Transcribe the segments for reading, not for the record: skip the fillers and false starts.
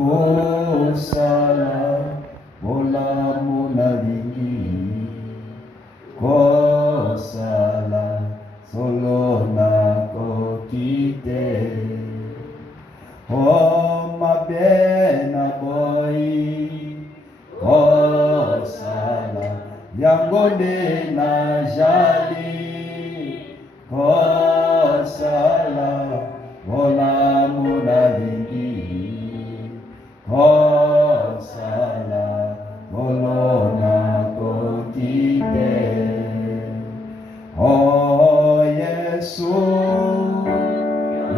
Kosala, olamu nalingi. Kosala, solo na kokite. Oh, mabe na boy. Kosala, yangonde na jali. Kosala, olamu nalingi. Kosala, olona kokite. Oh, Yesu,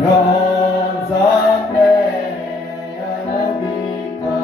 Yonzame, Yanobikona.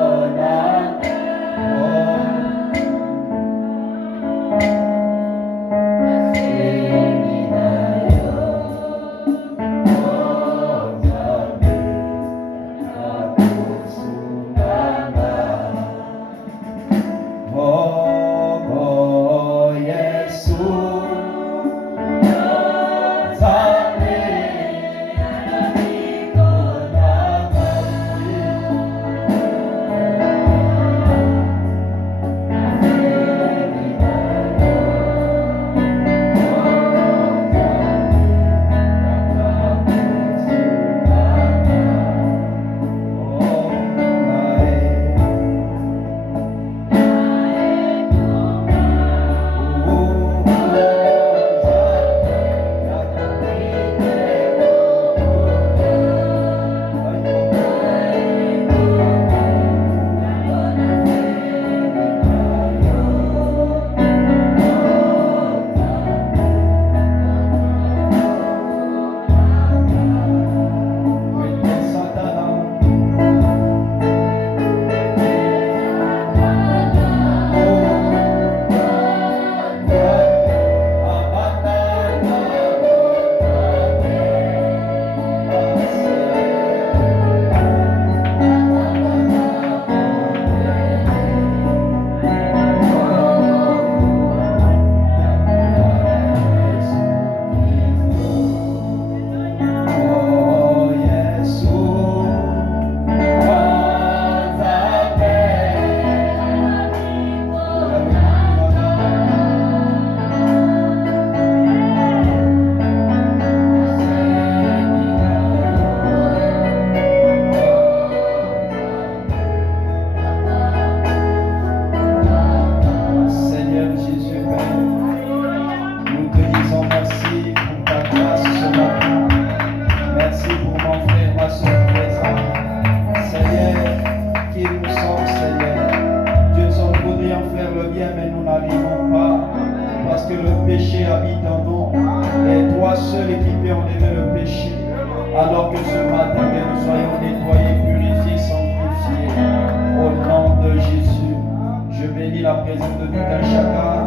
Alors que ce matin, que nous soyons nettoyés, purifiés, sanctifiés. Au nom de Jésus, je bénis la présence de tout un chacun.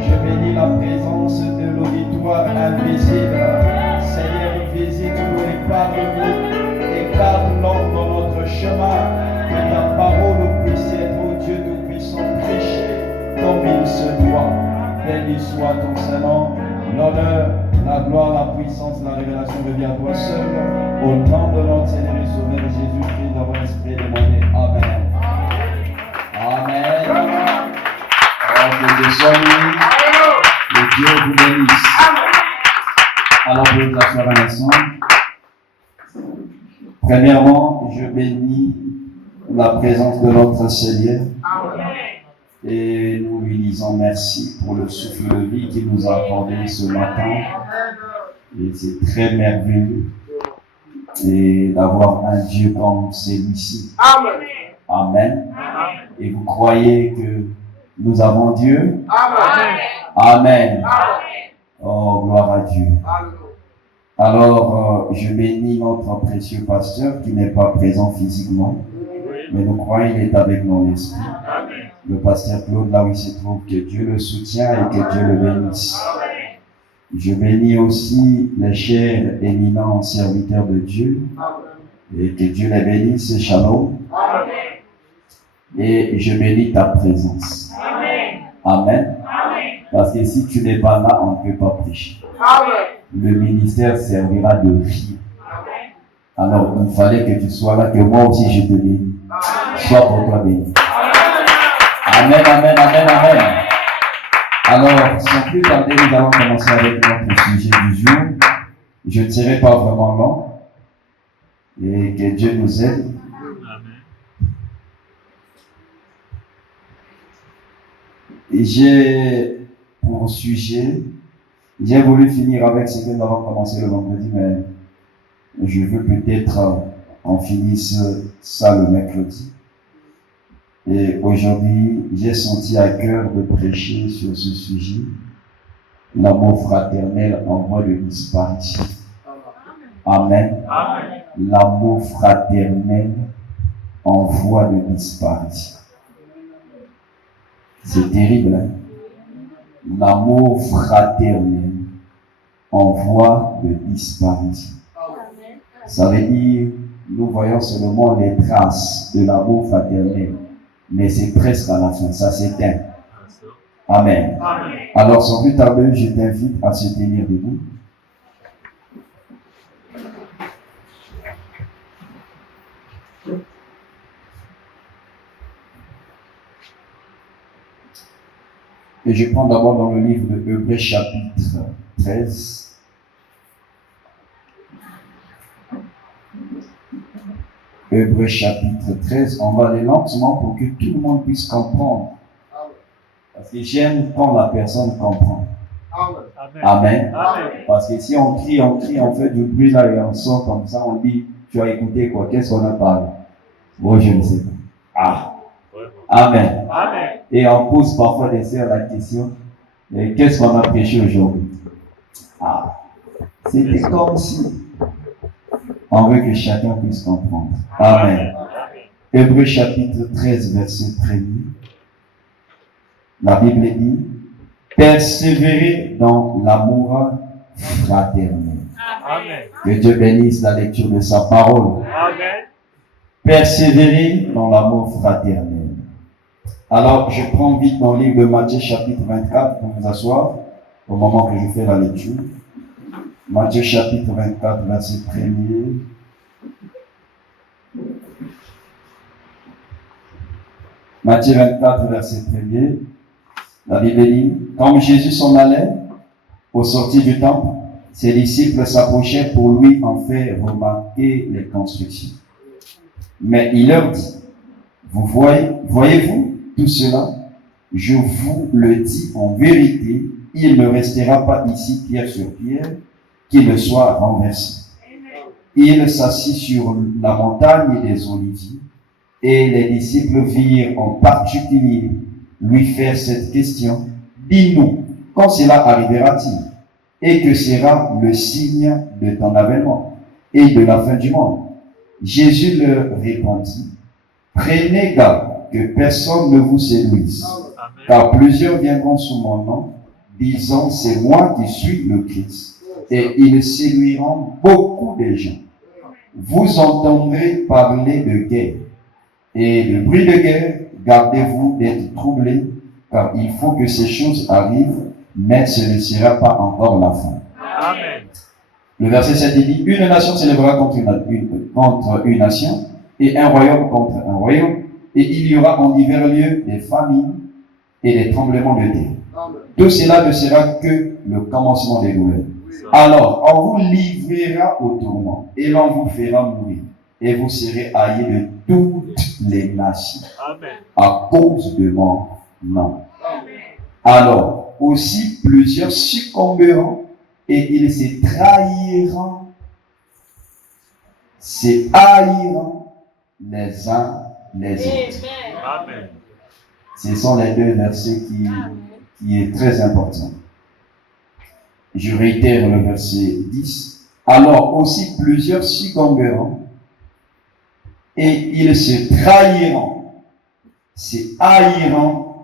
Je bénis la présence de l'auditoire invisible. Seigneur, visite-nous et parle-nous et garde l'ordre dans notre chemin. Que ta parole puisse être, ô Dieu Tout-Puissant, prêchée comme il se doit. Béni soit ton Saint-Nom, l'honneur, la gloire, la puissance, la révélation revient à toi seul. Au nom de notre Seigneur et Sauveur Jésus-Christ, dans votre esprit demandé. Amen. Amen. Oh, que Dieu soit loué. Que Dieu vous bénisse. Alors, vous vous asseoir à l'instant. Premièrement, je bénis la présence de notre Seigneur. Et nous lui disons merci pour le souffle de vie qu'il nous a accordé ce matin. Et c'est très merveilleux et d'avoir un Dieu comme celui-ci. Amen. Amen. Et vous croyez que nous avons Dieu? Amen. Amen. Oh, gloire à Dieu. Alors, je bénis notre précieux pasteur qui n'est pas présent physiquement, mais nous croyons qu'il est avec nous en esprit. Le pasteur Claude, là où il se trouve, que Dieu le soutient et que Dieu le bénisse. Je bénis aussi les chers éminents serviteurs de Dieu et que Dieu les bénisse et shalom. Et je bénis ta présence. Amen. Parce que si tu n'es pas là, on ne peut pas prêcher. Le ministère servira de rien. Alors, il fallait que tu sois là, que moi aussi je te bénis. Sois pour toi béni. Amen, amen, amen, amen. Alors, sans plus tarder, nous allons commencer avec notre sujet du jour. Je ne serai pas vraiment long. Et que Dieu nous aide. Et j'ai pour sujet, j'ai voulu finir avec ce que nous avons commencé le vendredi, mais je veux peut-être qu'on finisse ça le mercredi. Et aujourd'hui, j'ai senti à cœur de prêcher sur ce sujet, l'amour fraternel en voie de disparition. Amen. Amen. L'amour fraternel en voie de disparition. C'est terrible, hein? L'amour fraternel en voie de disparition. Ça veut dire, nous voyons seulement les traces de l'amour fraternel, mais c'est presque à la fin, ça s'éteint. Amen. Amen. Alors, sans plus tarder, je t'invite à se tenir debout. Et je prends d'abord dans le livre de Hébreux chapitre 13. Hébreux chapitre 13, on va aller lentement pour que tout le monde puisse comprendre. Parce que j'aime quand la personne comprend. Amen. Amen. Amen. Parce que si on crie, on fait du bruit là et on sort comme ça, on dit, tu as écouté quoi? Qu'est-ce qu'on a parlé? Moi, je ne sais pas. Ah. Amen. Amen. Et on pose parfois des sœurs la question, qu'est-ce qu'on a prêché aujourd'hui? Ah. C'était comme si on veut que chacun puisse comprendre. Amen. Hébreux chapitre 13, verset 1er. La Bible dit, persévérer dans l'amour fraternel. Amen. Que Dieu bénisse la lecture de sa parole. Amen. Persévérer dans l'amour fraternel. Alors, je prends vite dans le livre de Matthieu chapitre 24 pour vous asseoir au moment que je fais la lecture. Matthieu chapitre 24, verset 1er. Matthieu 24, verset 1er. La Bible dit, comme Jésus s'en allait au sortir du temple, ses disciples s'approchaient pour lui en faire remarquer les constructions. Mais il leur dit, voyez-vous tout cela? Je vous le dis en vérité, il ne restera pas ici pierre sur pierre, qu'il ne soit renversé. Il s'assit sur la montagne des Oliviers, et les disciples virent en particulier lui faire cette question, dis-nous, quand cela arrivera-t-il? Et que sera le signe de ton avènement et de la fin du monde? Jésus leur répondit, prenez garde que personne ne vous séduise, car plusieurs viendront sous mon nom, disant, c'est moi qui suis le Christ, et ils séduiront beaucoup de gens. Vous entendrez parler de guerre, et le bruit de guerre, gardez-vous d'être troublés, car il faut que ces choses arrivent, mais ce ne sera pas encore la fin. Amen. Le verset 7 dit, une nation s'élèvera contre une nation, et un royaume contre un royaume, et il y aura en divers lieux des famines et des tremblements de terre. Tout cela ne sera que le commencement des douleurs. Alors, on vous livrera au tourment, et l'on vous fera mourir, et vous serez haïs de toutes les nations, à cause de mon nom. Alors, aussi plusieurs succomberont, et ils se trahiront, se haïront les uns les autres. Amen. Ce sont les deux versets qui est très important. Je réitère le verset 10. Alors aussi plusieurs succomberont, et ils se trahiront, se haïront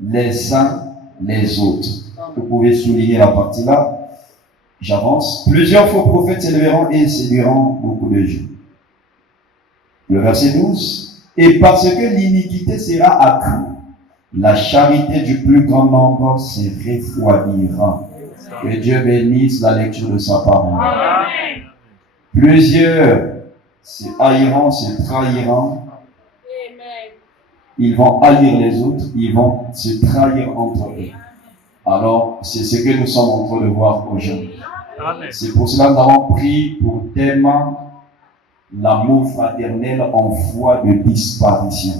les uns les autres. Vous pouvez souligner la partie là. J'avance. Plusieurs faux prophètes s'élèveront et séduiront beaucoup de gens. Le verset 12. Et parce que l'iniquité sera accrue, la charité du plus grand nombre se refroidira. Que Dieu bénisse la lecture de sa parole. Plusieurs se haïront, se trahiront. Ils vont haïr les autres, ils vont se trahir entre eux. Alors, c'est ce que nous sommes en train de voir aujourd'hui. C'est pour cela que nous avons pris pour thème l'amour fraternel en voie de disparition.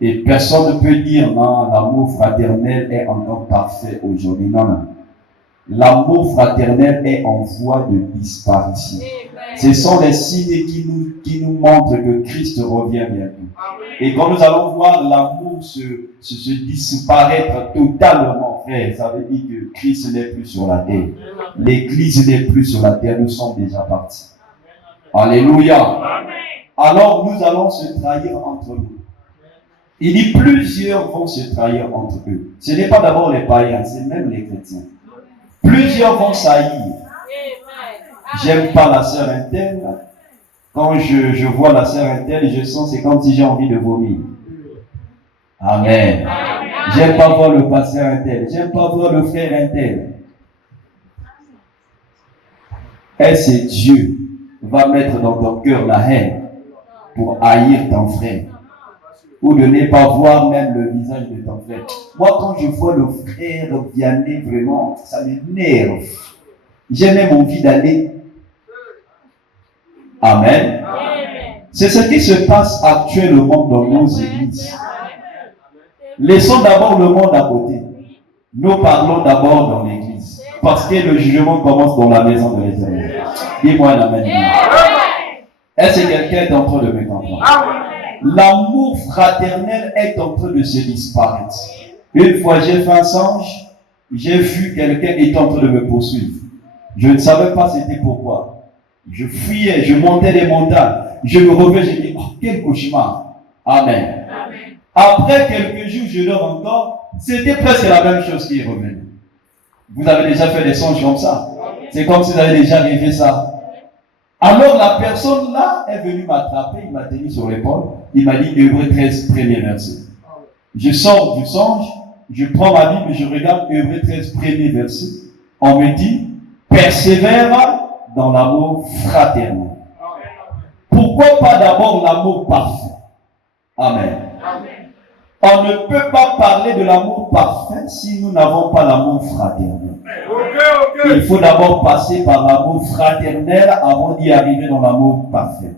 Et personne ne peut dire non, l'amour fraternel est encore parfait aujourd'hui. Non, non. L'amour fraternel est en voie de disparition. Ce sont les signes qui nous montrent que Christ revient bientôt. Et quand nous allons voir l'amour se disparaître totalement, frère, ça veut dire que Christ n'est plus sur la terre. L'Église n'est plus sur la terre, nous sommes déjà partis. Alléluia. Alors nous allons se trahir entre nous. Il dit plusieurs vont se trahir entre eux. Ce n'est pas d'abord les païens, c'est même les chrétiens. Plusieurs vont s'haïr. J'aime pas la sœur interne. Quand je vois la sœur interne, je sens c'est comme si j'ai envie de vomir. Amen. J'aime pas voir le pasteur interne. J'aime pas voir le frère interne. Est-ce que Dieu va mettre dans ton cœur la haine pour haïr ton frère? Ou de ne pas voir même le visage de ton frère. Moi, quand je vois le frère Vianney, vraiment, ça m'énerve. J'ai même envie d'aller. Amen. C'est ce qui se passe actuellement dans nos églises. Laissons d'abord le monde à côté. Nous parlons d'abord dans l'église. Parce que le jugement commence dans la maison de l'Éternel. Dis-moi l'amen. Est-ce que quelqu'un est en train de me comprendre? L'amour fraternel est en train de se disparaître. Une fois, j'ai fait un songe, j'ai vu quelqu'un est en train de me poursuivre. Je ne savais pas c'était pourquoi. Je fuyais, je montais les montagnes. Je me réveillais, je dis, oh, quel cauchemar. Amen. Après quelques jours, je dors encore. C'était presque la même chose qui est revenue. Vous avez déjà fait des songes comme ça? C'est comme si vous avez déjà rêvé ça. Alors la personne là est venue m'attraper, il m'a tenu sur l'épaule, il m'a dit Hébreux 13, premier verset. Je sors du songe, je prends ma Bible, je regarde Hébreux 13, premier verset. On me dit, persévère dans l'amour fraternel. Pourquoi pas d'abord l'amour parfait? Amen. On ne peut pas parler de l'amour parfait si nous n'avons pas l'amour fraternel. Il faut d'abord passer par l'amour fraternel avant d'y arriver dans l'amour parfait.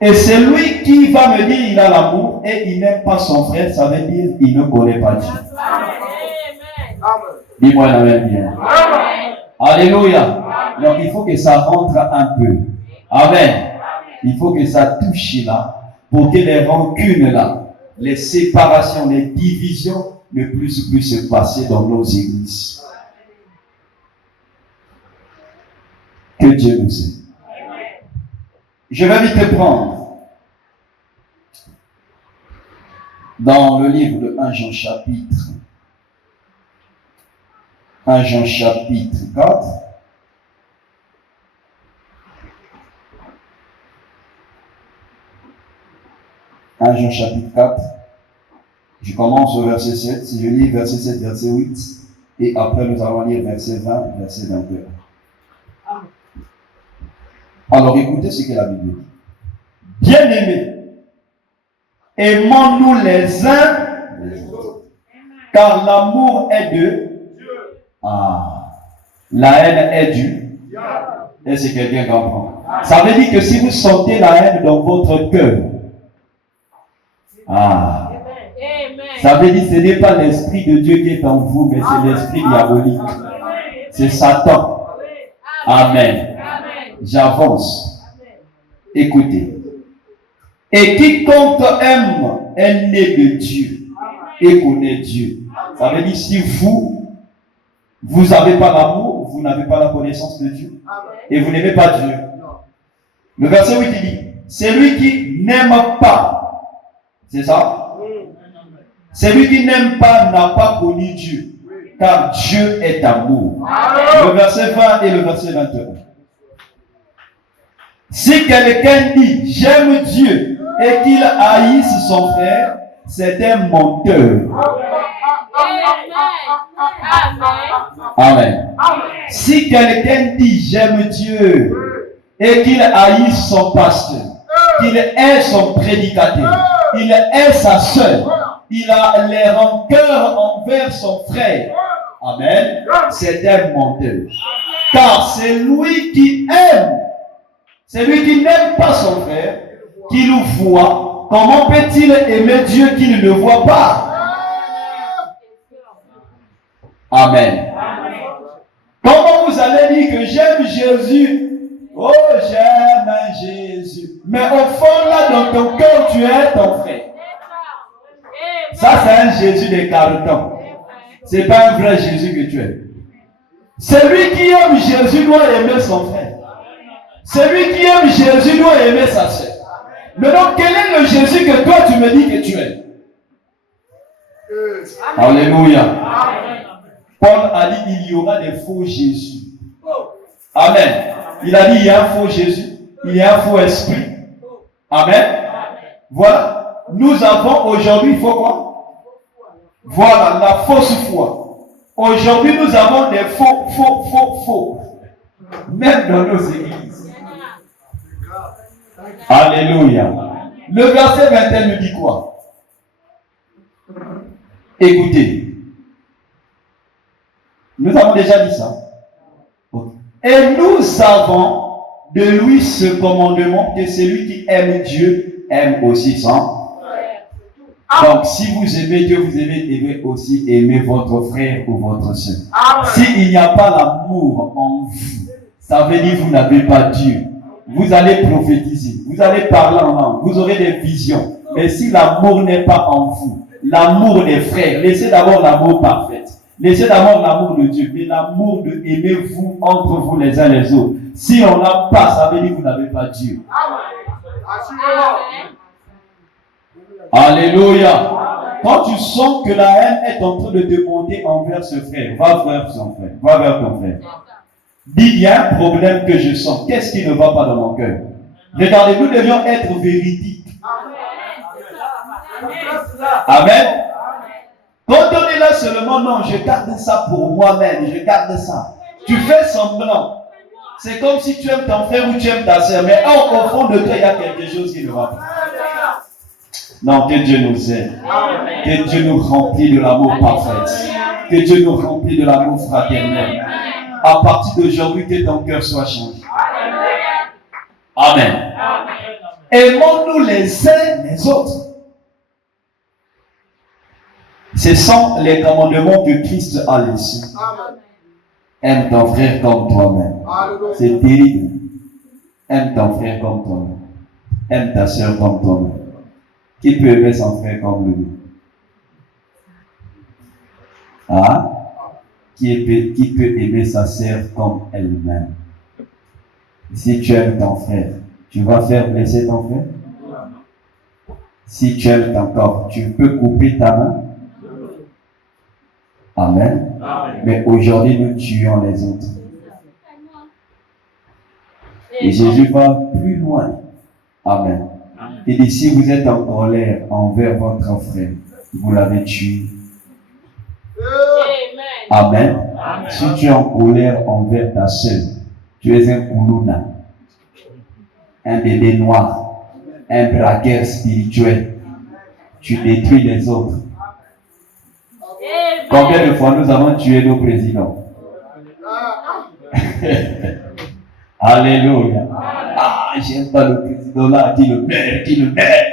Et celui qui va me dire il a l'amour et il n'aime pas son frère, ça veut dire il ne connaît pas Dieu. Dis-moi l'amen bien. Alléluia. Donc il faut que ça rentre un peu. Amen. Il faut que ça touche là pour que les rancunes là, les séparations, les divisions ne puissent plus se passer dans nos églises. Que Dieu nous aide. Je vais vite te prendre dans le livre de 1 Jean chapitre 4. 1 Jean chapitre 4. Je commence au verset 7. Si je lis verset 7, verset 8, et après nous allons lire verset 20, verset 21. Alors écoutez ce que la Bible dit. Bien-aimés, aimons-nous les uns les autres, car l'amour est de Dieu. La haine est du. Est-ce que quelqu'un comprend? Ça veut dire que si vous sentez la haine dans votre cœur, ça veut dire que ce n'est pas l'esprit de Dieu qui est en vous, mais c'est l'esprit diabolique. C'est Satan. Amen. J'avance. Écoutez. Et quiconque aime est né de Dieu et connaît Dieu. Ça veut dire si vous n'avez pas l'amour, vous n'avez pas la connaissance de Dieu et vous n'aimez pas Dieu. Le verset 8 il dit, celui qui n'aime pas, c'est ça? Celui qui n'aime pas n'a pas connu Dieu, car Dieu est amour. Le verset 20 et le verset 21. Si quelqu'un dit j'aime Dieu et qu'il haïsse son frère, c'est un menteur. Amen. Si quelqu'un dit j'aime Dieu et qu'il haïsse son pasteur, qu'il hait son prédicateur, il hait sa sœur, il a les rancœurs envers son frère. Amen. C'est un menteur. Car c'est lui qui aime. C'est lui qui n'aime pas son frère, qui le voit. Comment peut-il aimer Dieu qu'il ne voit pas? Amen. Comment vous allez dire que j'aime Jésus? Oh, j'aime Jésus. Mais au fond, là, dans ton cœur, tu es ton frère. Ça, c'est un Jésus de carton. C'est pas un vrai Jésus que tu es. Celui qui aime Jésus doit aimer son frère. Celui qui aime Jésus doit aimer sa sœur. Maintenant, quel est le Jésus que toi tu me dis que tu es? Alléluia. Paul a dit il y aura des faux Jésus. Amen. Il a dit il y a un faux Jésus, il y a un faux esprit. Amen. Voilà. Nous avons aujourd'hui, il faut quoi? Voilà, la fausse foi. Aujourd'hui, nous avons des faux. Même dans nos églises. Alléluia. Le verset 21 nous dit quoi? Écoutez. Nous avons déjà dit ça. Et nous avons de lui ce commandement que celui qui aime Dieu aime aussi son. Donc, si vous aimez Dieu, vous devez aussi aimer votre frère ou votre soeur. S'il n'y a pas l'amour en vous, ça veut dire que vous n'avez pas Dieu. Vous allez prophétiser, vous allez parler en langue, vous aurez des visions. Mais si l'amour n'est pas en vous, l'amour des frères, laissez d'abord l'amour parfait. Laissez d'abord l'amour de Dieu, mais l'amour de aimez-vous entre vous les uns les autres. Si on n'a pas, ça veut dire que vous n'avez pas Dieu. Alléluia. Quand tu sens que la haine est en train de te monter envers ce frère, va vers son frère, va vers ton frère. Dis, il y a un problème que je sens. Qu'est-ce qui ne va pas dans mon cœur? Regardez, nous devions être véridiques. Amen. Quand on est là seulement, non, je garde ça pour moi-même, je garde ça. Tu fais semblant. C'est comme si tu aimes ton frère ou tu aimes ta soeur, mais au fond de toi, il y a quelque chose qui ne va pas. Non, que Dieu nous aide. Que Dieu nous remplit de l'amour parfait. Que Dieu nous remplit de l'amour fraternel. À partir d'aujourd'hui, que ton cœur soit changé. Amen. Aimons-nous les uns les autres. Ce sont les commandements que Christ a laissés. Aime ton frère comme toi-même. C'est terrible. Aime ton frère comme toi-même. Aime ta soeur comme toi-même. Qui peut aimer son frère comme lui? Ah? Qui peut aimer sa sœur comme elle-même? Si tu aimes ton frère, tu vas faire blesser ton frère? Si tu aimes ton corps, tu peux couper ta main? Amen. Mais aujourd'hui, nous tuons les autres. Et Jésus va plus loin. Amen. Il dit, si vous êtes en colère envers votre frère, vous l'avez tué. Amen. Si tu es en colère envers ta soeur, tu es un koulouna, un bébé noir, un braqueur spirituel. Tu détruis les autres. Combien de fois nous avons tué nos présidents? Alléluia. Ah, j'aime pas le président là, qui le maire.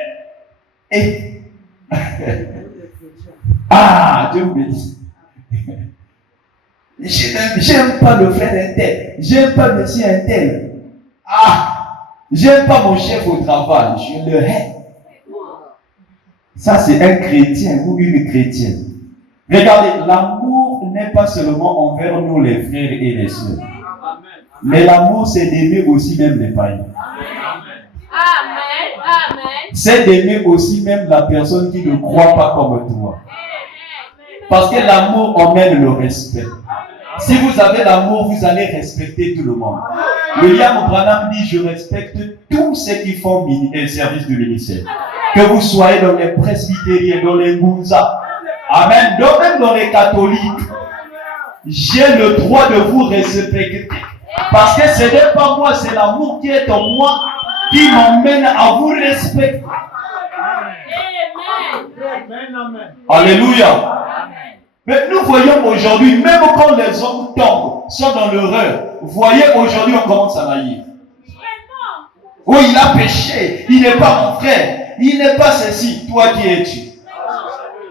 Et ah, Dieu me dit. J'aime pas le frère d'un tel. J'aime pas monsieur un tel. Ah, j'aime pas mon chef au travail. Je le hais. Ça, c'est un chrétien ou une chrétienne. Regardez, l'amour n'est pas seulement envers nous les frères et les sœurs. Mais l'amour, c'est d'aimer aussi même les païens. C'est d'aimer aussi même la personne qui ne croit pas comme toi. Parce que l'amour emmène le respect. Si vous avez l'amour, vous allez respecter tout le monde. William Branham dit, je respecte tous ceux qui font le service du ministère. Que vous soyez dans les presbytériens, dans les Mounza, amen, même dans les catholiques, j'ai le droit de vous respecter. Parce que ce n'est pas moi, c'est l'amour qui est en moi qui m'emmène à vous respecter. Alléluia. Mais nous voyons aujourd'hui, même quand les hommes tombent, sont dans l'erreur, vous voyez aujourd'hui on commence à naïr. Oh, il a péché, il n'est pas mon frère, il n'est pas ceci, toi qui es-tu?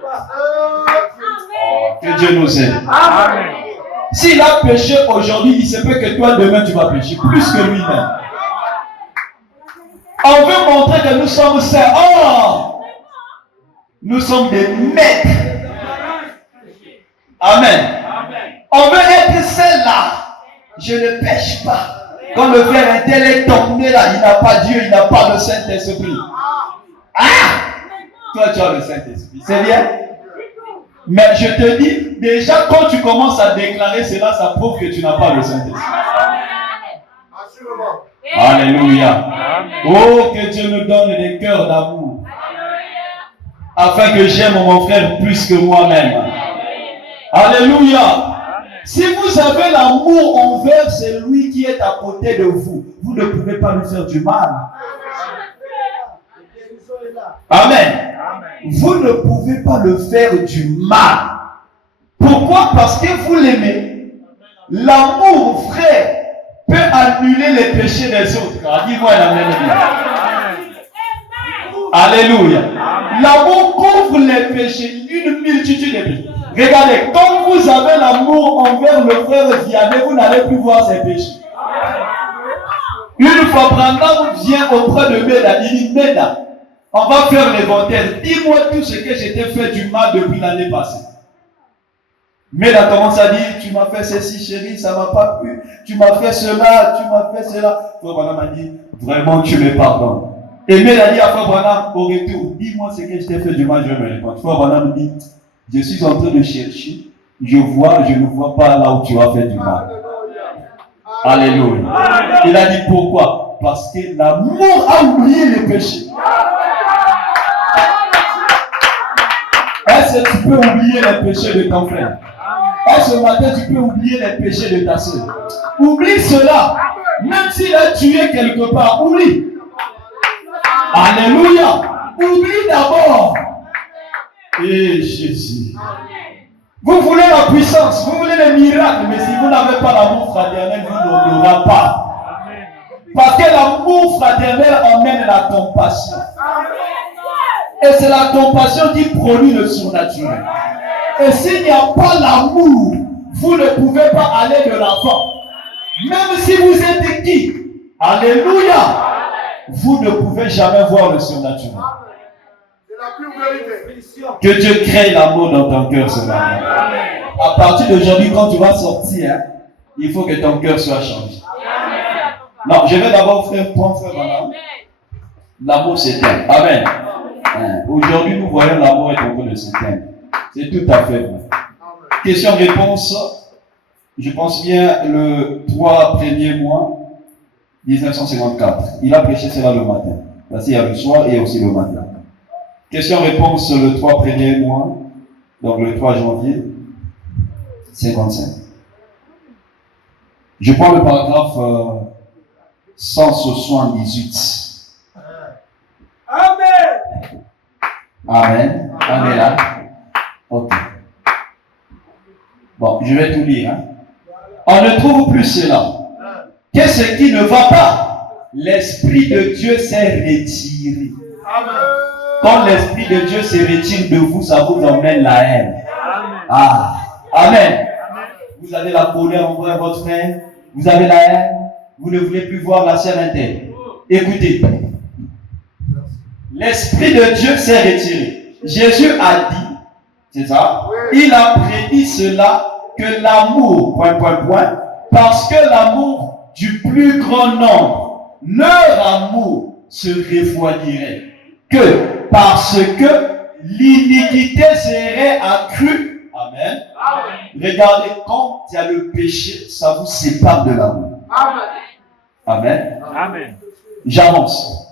Oh, que Dieu nous aide. Amen. S'il a péché aujourd'hui, il se peut que toi demain tu vas pécher plus que lui-même. On veut montrer que nous sommes saints. Oh, nous sommes des maîtres. Amen. On veut être saint là. Je ne pêche pas. Quand le frère intel est tombé là, il n'a pas Dieu, il n'a pas le Saint-Esprit. Ah! Toi tu as le Saint-Esprit. C'est bien. Mais je te dis, déjà quand tu commences à déclarer cela, ça prouve que tu n'as pas le Saint-Esprit. Alléluia. Oh, que Dieu nous donne des cœurs d'amour. Afin que j'aime mon frère plus que moi-même. Alléluia. Si vous avez l'amour envers celui qui est à côté de vous, vous ne pouvez pas lui faire du mal. Amen. Vous ne pouvez pas le faire du mal. Pourquoi? Parce que vous l'aimez. L'amour vrai peut annuler les péchés des autres. Dis-moi l'amen. Alléluia. L'amour couvre les péchés, une multitude de péchés. Regardez, quand vous avez l'amour envers le frère Vianney, vous n'allez plus voir ses péchés. Une fois Branham vient auprès de Meda, il dit Meda, on va faire l'inventaire. Dis-moi tout ce que j'ai fait du mal depuis l'année passée. Meda commence à dire, tu m'as fait ceci chérie, ça ne m'a pas plu. Tu m'as fait cela, tu m'as fait cela. Frère Branham a dit, vraiment tu me pardonnes. Et Meda dit à Frère Branham, au retour, dis-moi ce que je t'ai fait du mal, je me réponds. Frère Branham dit, je suis en train de chercher, je ne vois pas là où tu as fait du mal. Alléluia. Il a dit pourquoi? Parce que l'amour a oublié les péchés. Est-ce que tu peux oublier les péchés de ton frère? Est-ce que ce matin tu peux oublier les péchés de ta soeur? Oublie cela. Même s'il a tué quelque part, oublie. Alléluia. Oublie d'abord. Et Jésus. Vous voulez la puissance, vous voulez les miracles, mais si vous n'avez pas l'amour fraternel, vous n'en aurez pas. Parce que l'amour fraternel emmène la compassion. Et c'est la compassion qui produit le surnaturel. Et s'il n'y a pas l'amour, vous ne pouvez pas aller de l'avant. Même si vous êtes qui? Alléluia. Vous ne pouvez jamais voir le surnaturel. Que Dieu crée l'amour dans ton cœur ce matin. À partir d'aujourd'hui, quand tu vas sortir, il faut que ton cœur soit changé. Non, je vais d'abord prendre frère Madame. L'amour s'éteint. Amen. Aujourd'hui, nous voyons l'amour est en train de s'éteindre. C'est tout à fait vrai. Question-réponse. Je pense bien le 3 premiers mois 1954. Il a prêché cela le matin. Parce qu'il y a le soir et aussi le matin. Question-réponse le 3 premiers mois, donc le 3 janvier 55. Je prends le paragraphe 178. Amen. Amen. Amen là. Ok. Bon, je vais tout lire. On ne trouve plus cela. Qu'est-ce qui ne va pas? L'Esprit de Dieu s'est retiré. Amen. Quand l'Esprit de Dieu se retire de vous, ça vous emmène la haine. Ah. Amen. Vous avez la colère envers votre frère. Vous avez la haine. Vous ne voulez plus voir la sœur interne. Écoutez. L'Esprit de Dieu s'est retiré. Jésus a dit, c'est ça? Il a prédit cela, que l'amour, parce que l'amour du plus grand nombre, leur amour se refroidirait. Que parce que l'iniquité serait accrue. Amen. Amen. Regardez, quand il y a le péché, ça vous sépare de l'amour. Amen. Amen. J'avance.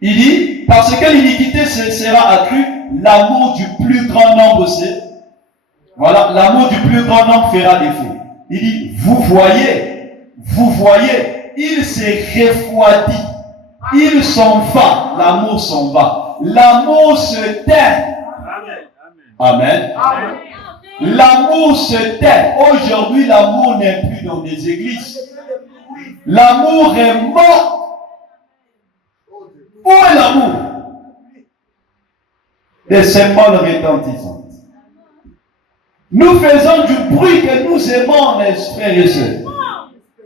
Il dit, parce que l'iniquité sera accrue, l'amour du plus grand nombre c'est. Voilà, l'amour du plus grand nombre fera défaut. Il dit, vous voyez, vous voyez, il s'est refroidi. Il s'en va. L'amour s'en va. L'amour se tait. Amen. Amen. L'amour se tait. Aujourd'hui, l'amour n'est plus dans des églises. L'amour est mort. Où est l'amour? Des symboles retentissants. Nous faisons du bruit que nous aimons, mes frères et sœurs.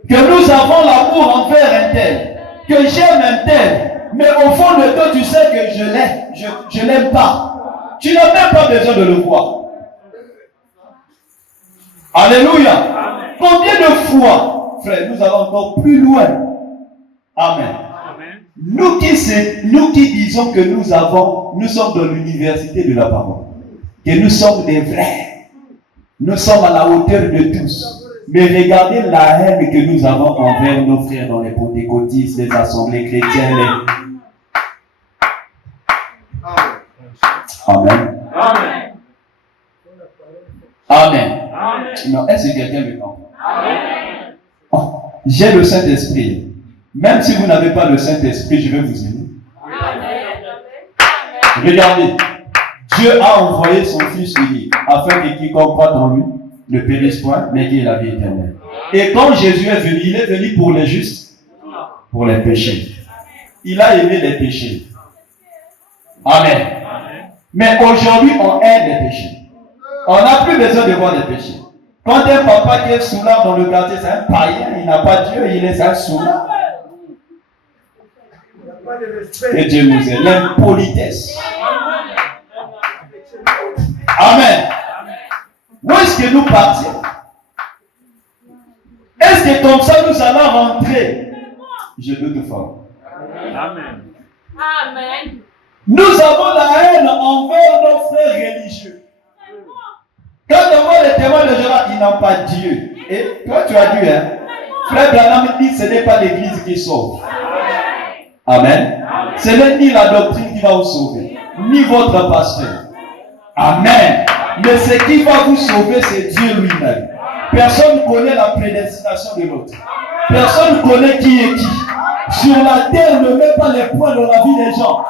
Que nous avons l'amour envers un tel. Que j'aime un tel. Mais au fond de toi, tu sais que je l'aime pas. Tu n'as même pas besoin de le voir. Alléluia. Amen. Combien de fois, frère, nous allons encore plus loin. Amen. Amen. Nous qui disons que nous sommes dans l'université de la parole. Que nous sommes des vrais. Nous sommes à la hauteur de tous. Mais regardez la haine que nous avons envers nos frères dans les pentecôtistes, les assemblées chrétiennes. Amen. Amen. Amen. Amen. Non, est-ce que quelqu'un me comprend? Oh, j'ai le Saint-Esprit. Même si vous n'avez pas le Saint-Esprit, je vais vous aimer. Regardez. Dieu a envoyé son Fils unique afin que quiconque croit en lui ne périsse point, mais qu'il ait la vie éternelle. Et quand Jésus est venu, il est venu pour les justes, pour les péchés. Il a aimé les péchés. Amen. Mais aujourd'hui, on aime les péchés. On n'a plus besoin de voir les péchés. Quand un papa qui est soulard dans le quartier, c'est un païen, il n'a pas Dieu, il est un soulard. Et Dieu nous aide. L'impolitesse. Amen. Où est-ce que nous partons? Est-ce que comme ça nous allons rentrer? Je doute fort. Amen. Amen. Nous avons la haine envers nos frères religieux. Quand on voit les témoins de Jéhovah, ils n'ont pas Dieu. Et toi tu as Dieu, hein? Frère Branham dit ce n'est pas l'église qui sauve. Amen. Ce n'est ni la doctrine qui va vous sauver, ni votre pasteur. Amen. Mais ce qui va vous sauver, c'est Dieu lui-même. Personne ne connaît la prédestination de l'autre. Personne ne connaît qui est qui. Sur la terre, ne met pas les points dans la vie des gens.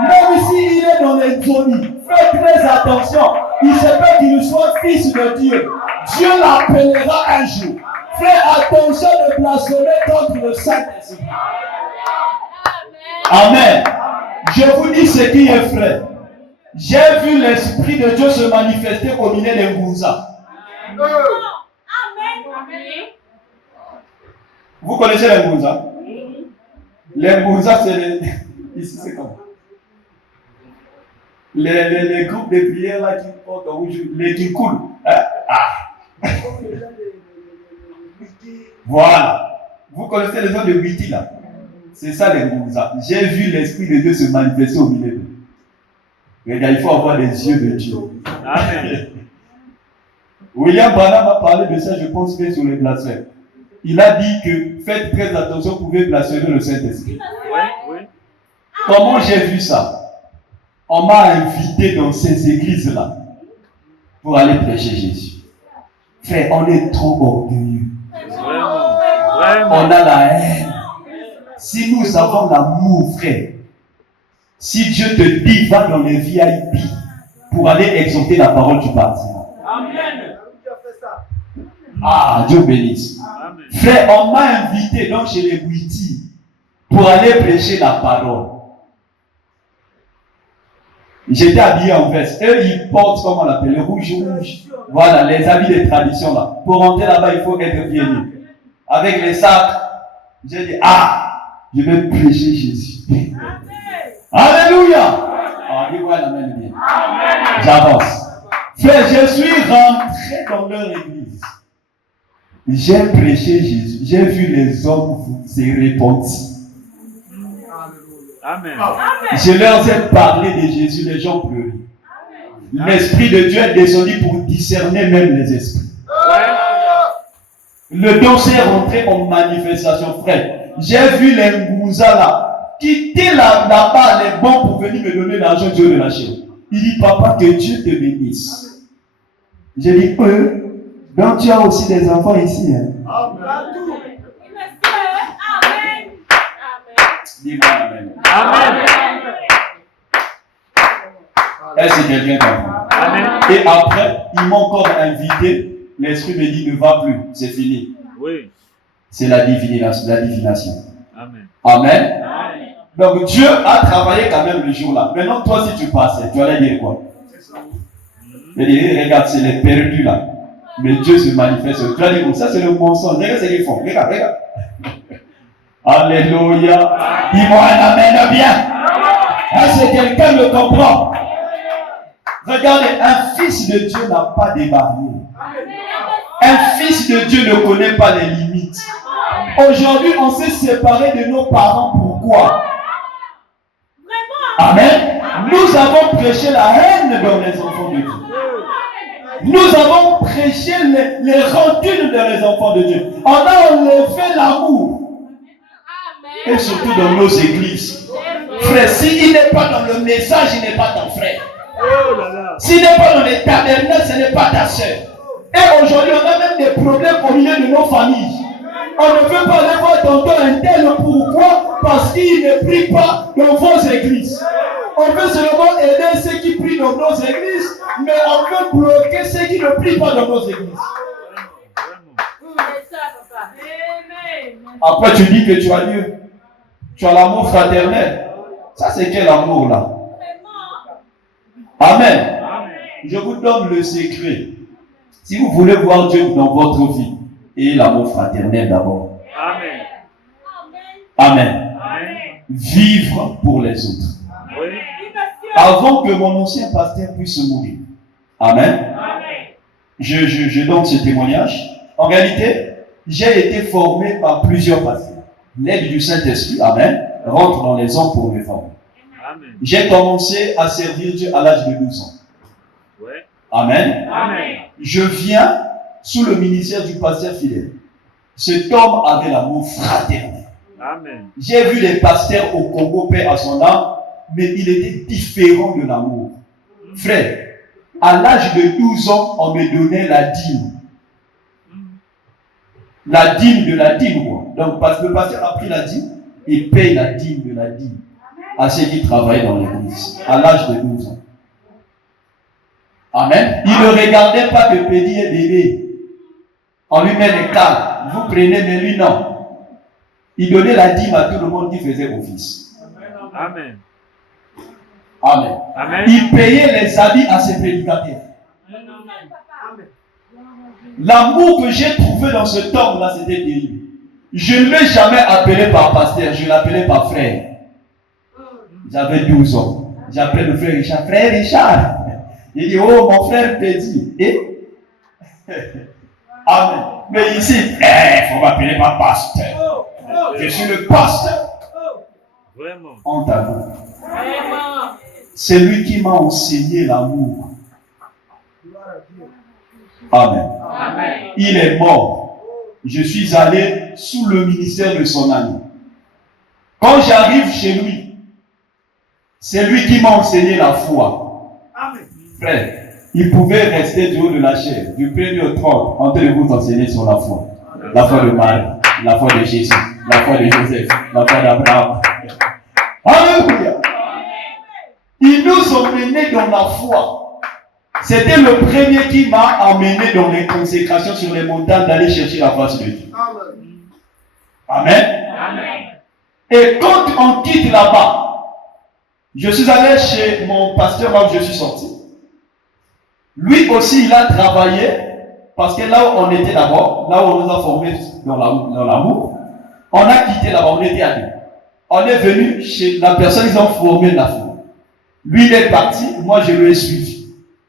Même s'il est dans les zones, faites très attention. Il se peut qu'il soit fils de Dieu. Dieu l'appellera un jour. Faites attention de blasphémer contre le Saint-Esprit. Amen. Je vous dis ce qui est vrai. J'ai vu l'Esprit de Dieu se manifester au milieu des Ngouza. Vous connaissez les Ngouza? Les Ngouza, c'est les... Ici, c'est comment? Les groupes de prière là qui portent en rouge, les qui coulent. Hein? Ah. Voilà. Vous connaissez les gens de Witi là? C'est ça les Ngouza. J'ai vu l'Esprit de Dieu se manifester au milieu d'eux. Regarde, il faut avoir les yeux de Dieu. Amen. William Branham a parlé de ça, je pense que sur les blasphèmes. Il a dit que faites très attention, vous pouvez blasphémer le Saint-Esprit. Oui. Comment j'ai vu ça? On m'a invité dans ces églises-là pour aller prêcher Jésus. Frère, on est trop orgueilleux. Vraiment. On a la haine. Si nous avons l'amour, frère, si Dieu te dit, va dans les VIP pour aller exalter la parole du bâtiment. Amen. Ah, Dieu bénisse. Amen. Frère, on m'a invité donc chez les Bouiti pour aller prêcher la parole. J'étais habillé en veste. Eux, ils portent, comment on l'appelle, le rouge. Voilà, les habits de tradition là. Pour rentrer là-bas, il faut être bien mis. Avec les sacs, j'ai dit, je vais prêcher Jésus. Alléluia. Dis quoi la main bien. J'avance. Frère, je suis rentré dans leur église. J'ai prêché Jésus. J'ai vu les hommes se repentir. Amen. Je leur ai parlé de Jésus, les gens pleuraient. L'Esprit de Dieu est descendu pour discerner même les esprits. Le don s'est rentré en manifestation, frère. J'ai vu les Ngouza là quitter là-bas les bons pour venir me donner l'argent, Dieu de lâcher. Il dit, papa, que Dieu te bénisse. J'ai dit, donc tu as aussi des enfants ici. Hein? Dis-moi amen. Amen. Est-ce que quelqu'un comprend? Amen. Et après, ils m'ont encore invité. L'esprit me dit ne va plus. C'est fini. Oui. C'est la divination. Amen. Amen. Amen. Donc Dieu a travaillé quand même le jour-là. Maintenant, toi, si tu passais, tu allais dire quoi? Tu allais dire, regarde, c'est les perdus là. Mais Dieu se manifeste. Tu vas dire, ça c'est le mensonge. Regarde ce qu'ils font. Regarde. Alléluia. Dis-moi un amen bien. Est-ce que quelqu'un le comprend? Regardez, un fils de Dieu n'a pas de barrières. Un fils de Dieu ne connaît pas les limites. Aujourd'hui, on s'est séparés de nos parents. Pourquoi? Amen. Nous avons prêché la haine dans les enfants de Dieu. Nous avons prêché les rancunes dans les enfants de Dieu. On a enlevé l'amour. Et surtout dans nos églises. Frère, s'il n'est pas dans le message, il n'est pas ton frère. S'il n'est pas dans les tabernacles, ce n'est pas ta soeur. Et aujourd'hui, on a même des problèmes au milieu de nos familles. On ne veut pas aller voir tonton un tel. Pourquoi? Parce qu'il ne prie pas dans vos églises. On veut seulement aider ceux qui prient dans nos églises, mais on veut bloquer ceux qui ne prient pas dans nos églises. Après, tu dis que tu as Dieu. Tu as l'amour fraternel. Ça, c'est quel amour là? Amen. Je vous donne le secret. Si vous voulez voir Dieu dans votre vie, et l'amour fraternel d'abord. Amen. Amen. Amen. Vivre pour les autres. Oui. Avant que mon ancien pasteur puisse mourir. Amen. Je donne ce témoignage. En réalité, j'ai été formé par plusieurs pasteurs. L'aide du Saint-Esprit, amen, rentre dans les hommes pour me former. J'ai commencé à servir Dieu à l'âge de 12 ans. Ouais. Amen. Amen. Je viens sous le ministère du pasteur fidèle. Cet homme avait l'amour fraternel. Amen. J'ai vu les pasteurs au Congo, paix à son âme, mais il était différent de l'amour. Frère, à l'âge de 12 ans, on me donnait la dîme. La dîme de la dîme, quoi. Donc, parce que le pasteur a pris la dîme, il paye la dîme de la dîme à ceux qui travaillent dans l'église, à l'âge de 12 ans. Amen. Il ne regardait pas que petit et bébé. On lui met les cadres. Vous prenez, mais lui, non. Il donnait la dîme à tout le monde qui faisait office. Amen. Amen. Amen. Il payait les habits à ses prédicateurs. L'amour que j'ai trouvé dans ce homme-là, c'était terrible. Je ne l'ai jamais appelé par pasteur, je l'appelais par frère. J'avais 12 ans. J'appelais le frère Richard. Frère Richard. Il dit, oh, mon frère Petit. Et amen. Mais ici, il faut m'appeler par pasteur. Je suis le pasteur. Vraiment. En talent. C'est lui qui m'a enseigné l'amour. Amen. Amen. Il est mort. Je suis allé sous le ministère de son ami. Quand j'arrive chez lui, c'est lui qui m'a enseigné la foi. Amen. Frère, il pouvait rester du haut de la chair, du premier au 30, en train de vous enseigner sur la foi. La foi de Marie, la foi de Jésus, la foi de Joseph, la foi d'Abraham. Alléluia. Ils nous ont menés dans la foi. C'était le premier qui m'a amené dans les consécrations sur les montagnes d'aller chercher la face de Dieu. Amen. Amen. Et quand on quitte là-bas, je suis allé chez mon pasteur là où je suis sorti. Lui aussi, il a travaillé parce que là où on était d'abord, là où on nous a formés dans l'amour, on a quitté là-bas, on était à deux. On est venu chez la personne, ils ont formé la foi. Lui, il est parti, moi je lui ai suivi.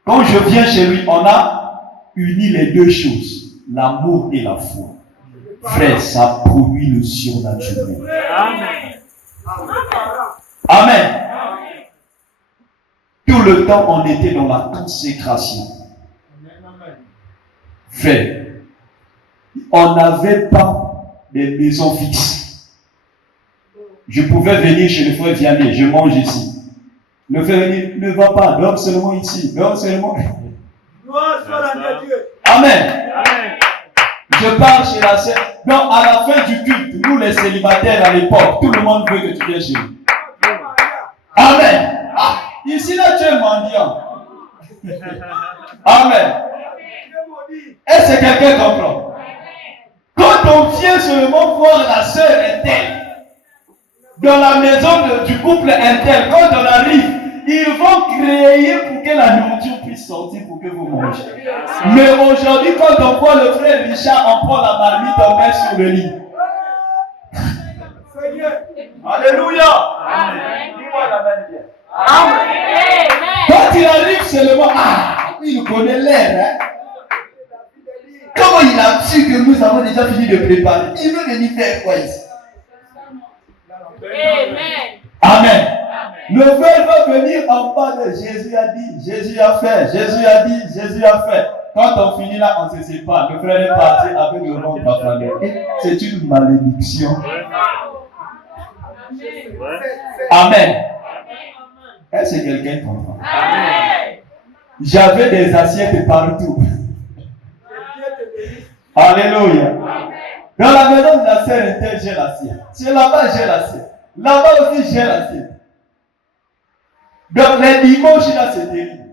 Quand je viens chez lui, on a uni les deux choses, l'amour et la foi. Frère, ça produit le surnaturel. Amen. Amen. Tout le temps, on était dans la consécration. Frère, on n'avait pas de maison fixe. Je pouvais venir chez le frère Vianney, je mange ici. Le frère dit, ne va pas, dors seulement ici, dors seulement. Gloire soit à Dieu. Amen. Amen. Je pars chez la sœur. Donc, à la fin du culte, nous les célibataires à l'époque, tout le monde veut que tu viennes chez nous. Amen. Ah, ici, là, tu es mendiant. Amen. Est-ce que quelqu'un comprend? Quand on vient seulement voir la sœur interne, dans la maison du couple interne, quand on arrive, ils vont créer pour que la nourriture puisse sortir pour que vous mangez. Mais aujourd'hui, quand on voit le frère Richard, on prend la marmite, on met sur le lit. Alléluia. Amen. Quand il arrive seulement, il connaît l'air. Hein? Comment il a su que nous avons déjà fini de préparer? Il veut venir faire quoi ici? Amen. Le frère va venir en bas de Jésus a dit, Jésus a fait, Jésus a dit, Jésus a fait. Quand on finit là, on se sépare. Le frère est parti avec le ventre affamé. C'est une malédiction. Amen. Est-ce que quelqu'un comprend? J'avais des assiettes partout. Alléluia. Dans la maison de la sœur interne, j'ai l'assiette. C'est là-bas, j'ai l'assiette. Là-bas aussi, j'ai l'assiette. Donc, les dimanches, là, c'est terrible.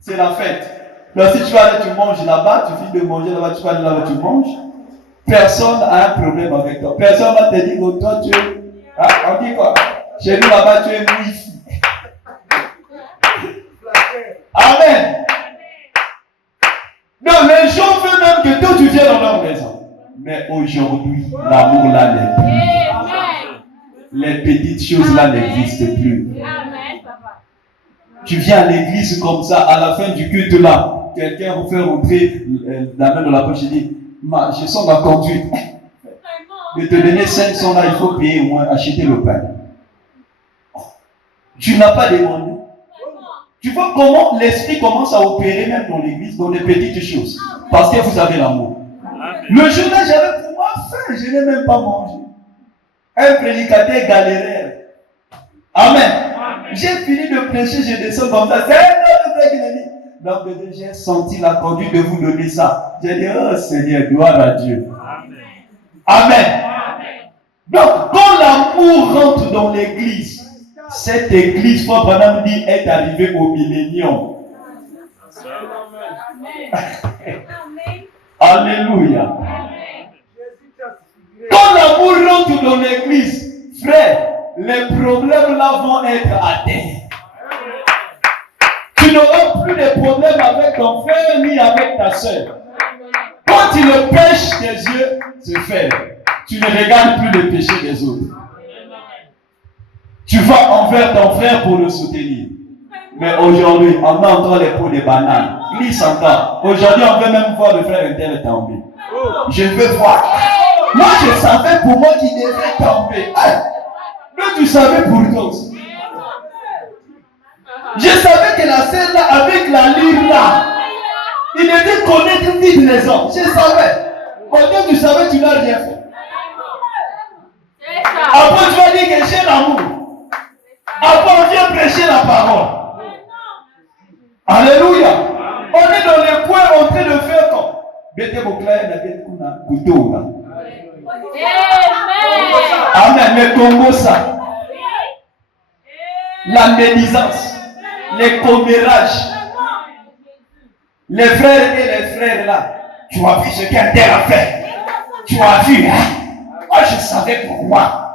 C'est la fête. Donc, si tu vas aller, tu manges là-bas, tu finis de manger là-bas, tu vas aller là-bas, tu manges. Personne n'a un problème avec toi. Personne va te dire, oh, toi, tu es. Ah, on dit quoi? Chez nous, là-bas, tu es mouillé. Amen. Donc, les gens veulent même que toi, tu viennes dans leur maison. Mais aujourd'hui, l'amour là n'est plus. Les petites choses là n'existent plus. Tu viens à l'église comme ça, à la fin du culte là, quelqu'un vous fait rentrer la main dans la poche et dit, je sens ma conduite. De te donner 500 là, il faut payer au moins, acheter le pain. Tu n'as pas demandé. Tu vois comment l'esprit commence à opérer même dans l'église, dans les petites choses. Parce que vous avez l'amour. Le jour là, j'avais pour moi faim, je n'ai même pas mangé. Un prédicateur galéraire. Amen. J'ai fini de prêcher, je descends comme ça. C'est un autre qui m'a dit. Donc, j'ai senti la conduite de vous donner ça. J'ai dit, oh Seigneur, gloire à Dieu. Amen. Donc, quand l'amour rentre dans l'église, cette église, Frère Branham dit, est arrivée au millénium. Alléluia. Quand l'amour rentre dans l'église, frère, les problèmes là vont être atteints. Tu n'auras plus de problèmes avec ton frère ni avec ta soeur. Quand tu le pêches des yeux, c'est fait. Tu ne regardes plus le péché des autres. Tu vas envers ton frère pour le soutenir. Mais aujourd'hui, on met encore les pots de bananes. Glisse encore. Aujourd'hui, on veut même voir le frère interne tomber. Je veux voir. Moi, je savais pour moi qu'il devait tomber. Mais tu savais pour toi aussi. Je savais que la scène là, avec la lyre là, il devait connaître vite les hommes. Je savais. Quand tu savais, tu n'as rien fait. Après, tu vas dire que j'ai l'amour. Après, on vient prêcher la parole. Alléluia. On est dans les points en train de faire comme. Amen. Mais Congo ça. La médisance. Les commérages. Les frères et les frères là. Tu as vu ce qu'un tel a fait. Tu as vu, hein? Moi, je savais pourquoi.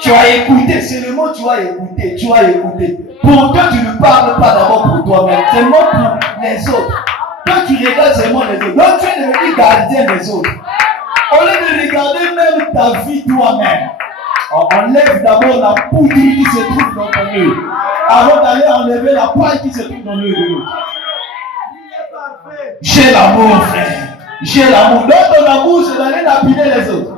Tu as écouté, c'est le mot tu as écouté, tu as écouté. Pour toi, tu ne parles pas d'abord pour toi-même, seulement pour les autres. Toi, tu regardes seulement les autres. Donc, tu es devenu gardien des autres. Au lieu de regarder même ta vie toi-même, on enlève d'abord la poudre qui se trouve dans ton œil, avant d'aller enlever la paille qui se trouve dans l'œil de l'autre. J'ai l'amour, frère. J'ai l'amour. Dans ton amour, c'est d'aller lapider les autres.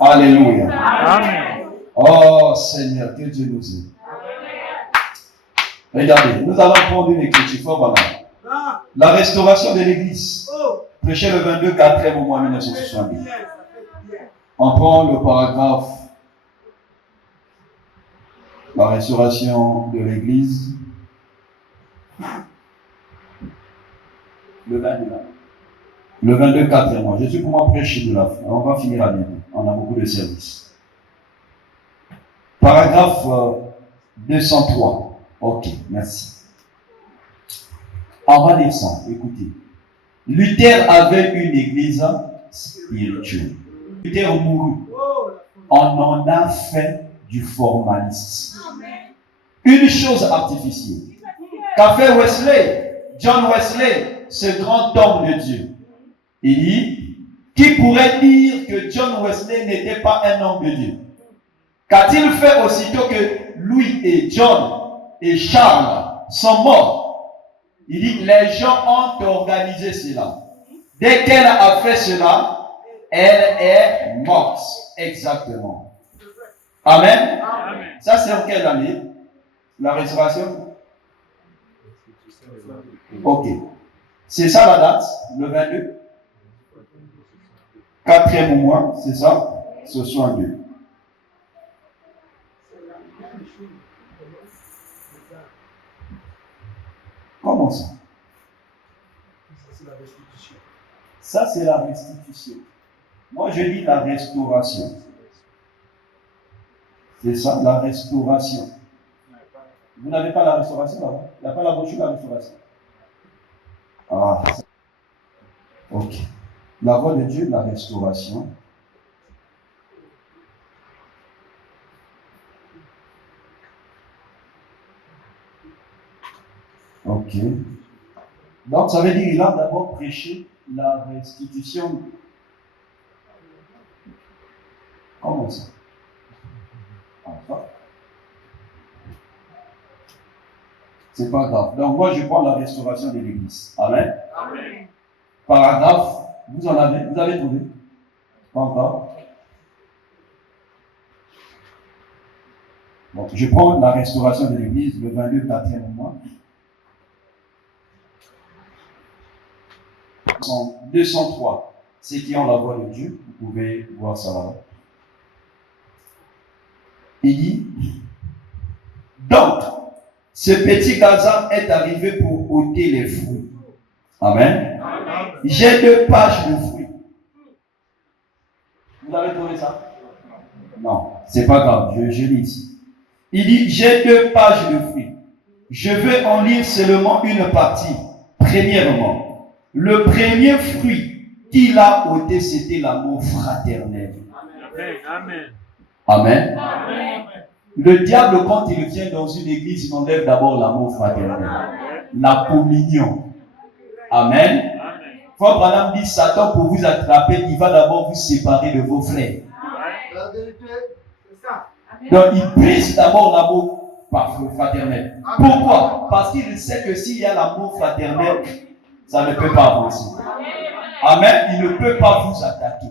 Alléluia. Amen. Oh Seigneur, que Dieu nous aide. Regardez, nous allons prendre une écriture. Voilà. La restauration de l'église. Prêché le 22 4 au mois 1970. On prend le paragraphe. La restauration de l'église. Le 22. Le 22, 4 mois. Je suis pour moi prêcher de la fin. On va finir à bientôt. On a beaucoup de services. Paragraphe 203. Ok, merci. On va lire ça. Écoutez. Luther avait une église spirituelle. Luther mourut. On en a fait du formalisme. Une chose artificielle. Qu'a fait Wesley, John Wesley, ce grand homme de Dieu? Il dit, qui pourrait dire que John Wesley n'était pas un homme de Dieu? Qu'a-t-il fait aussitôt que Louis et John et Charles sont morts? Il dit, les gens ont organisé cela. Dès qu'elle a fait cela, elle est morte. Exactement. Amen. Amen. Ça, c'est en quelle année? La restauration? Ok. C'est ça la date, le 22. 4e mois, c'est ça? 62. Comment ça? Ça, c'est la restitution. Moi, je dis la restauration. C'est ça, la restauration. Vous n'avez pas la restauration là-bas? Il n'y a pas la brochure de la restauration? Ah, ok. La voix de Dieu, la restauration. Ok. Donc, ça veut dire qu'il a d'abord prêché la restitution. Comment ça? Enfin. C'est pas grave. Donc, moi, je prends la restauration de l'Église. Amen. Amen. Paragraphe, vous avez trouvé? Pas encore? Bon, je prends la restauration de l'Église, le 22, 4e mois. 203. Ceux qui ont la voix de Dieu, vous pouvez voir ça là-bas. Il dit, donc, ce petit gazan est arrivé pour ôter les fruits. Amen. Amen. J'ai 2 pages de fruits. Vous avez trouvé ça? Non, c'est pas grave, je lis ici. Il dit, j'ai 2 pages de fruits. Je veux en lire seulement une partie. Premièrement, le premier fruit qu'il a ôté, c'était l'amour fraternel. Amen. Amen. Amen. Le diable, quand il vient dans une église, il enlève d'abord l'amour fraternel. La communion. Amen. Frère Branham dit, Satan, pour vous attraper, il va d'abord vous séparer de vos frères. Donc, il brise d'abord l'amour fraternel. Pourquoi? Parce qu'il sait que s'il y a l'amour fraternel, ça ne peut pas avancer. Amen. Il ne peut pas vous attaquer.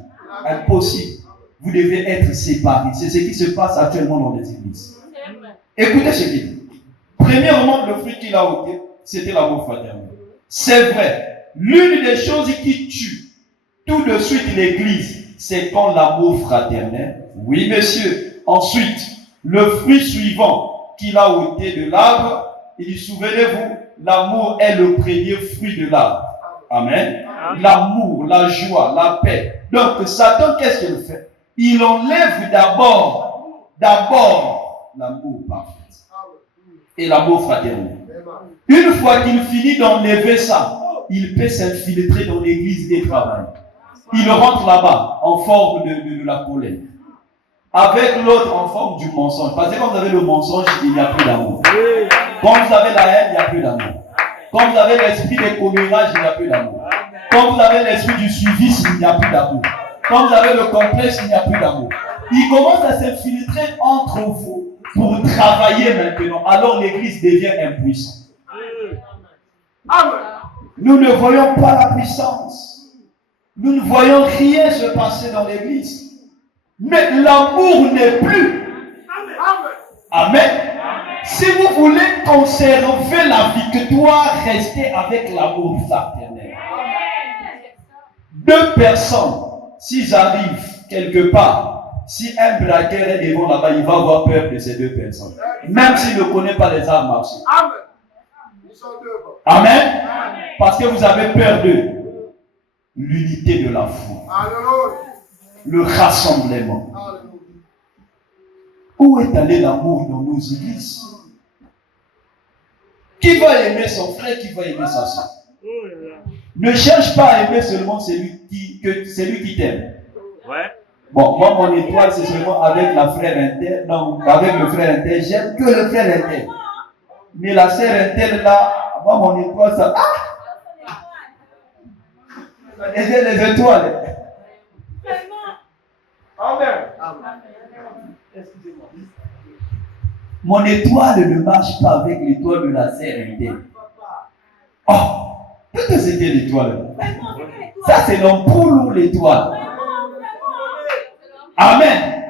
Impossible. Vous devez être séparés. C'est ce qui se passe actuellement dans les églises. Écoutez ce qu'il dit. Premièrement, le fruit qu'il a ôté, c'était l'amour fraternel. C'est vrai. L'une des choses qui tue tout de suite l'église, c'est quand l'amour fraternel. Oui, monsieur. Ensuite, le fruit suivant qu'il a ôté de l'arbre, il dit, souvenez-vous, l'amour est le premier fruit de l'arbre. Amen. L'amour, la joie, la paix. Donc, Satan, qu'est-ce qu'il fait? Il enlève d'abord l'amour parfait et l'amour fraternel. Une fois qu'il finit d'enlever ça, il peut s'infiltrer dans l'église des travail. Il rentre là-bas en forme de la colère. Avec l'autre en forme du mensonge. Parce que quand vous avez le mensonge, il n'y a plus d'amour. Quand vous avez la haine, il n'y a plus d'amour. Quand vous avez l'esprit des commérages, il n'y a plus d'amour. Quand vous avez l'esprit du suivisme, il n'y a plus d'amour. Quand vous avez le complexe, il n'y a plus d'amour. Il commence à s'infiltrer entre vous pour travailler maintenant. Alors l'église devient impuissante. Nous ne voyons pas la puissance. Nous ne voyons rien se passer dans l'église. Mais l'amour n'est plus. Amen. Si vous voulez conserver la victoire, restez avec l'amour fraternel. 2 personnes, s'ils arrivent quelque part, si un braqueur est devant là-bas, il va avoir peur de ces 2 personnes. Même s'il ne connaît pas les arts martiaux. Amen. Parce que vous avez peur de l'unité de la foi. Le rassemblement. Où est allé l'amour dans nos églises? Qui va aimer son frère, qui va aimer sa soeur? Ne cherche pas à aimer seulement celui qui t'aime. Ouais. Bon, moi, mon étoile, c'est seulement avec la frère interne. Non, avec le frère interne. J'aime que le frère interne. Mais la sœur interne, là, moi, mon étoile, ça. Ça devient les étoiles. Amen. Mon étoile ne marche pas avec l'étoile de la sœur interne. Oh, qu'est-ce que c'était l'étoile? Ça, c'est l'ampoule ou l'étoile? Amen.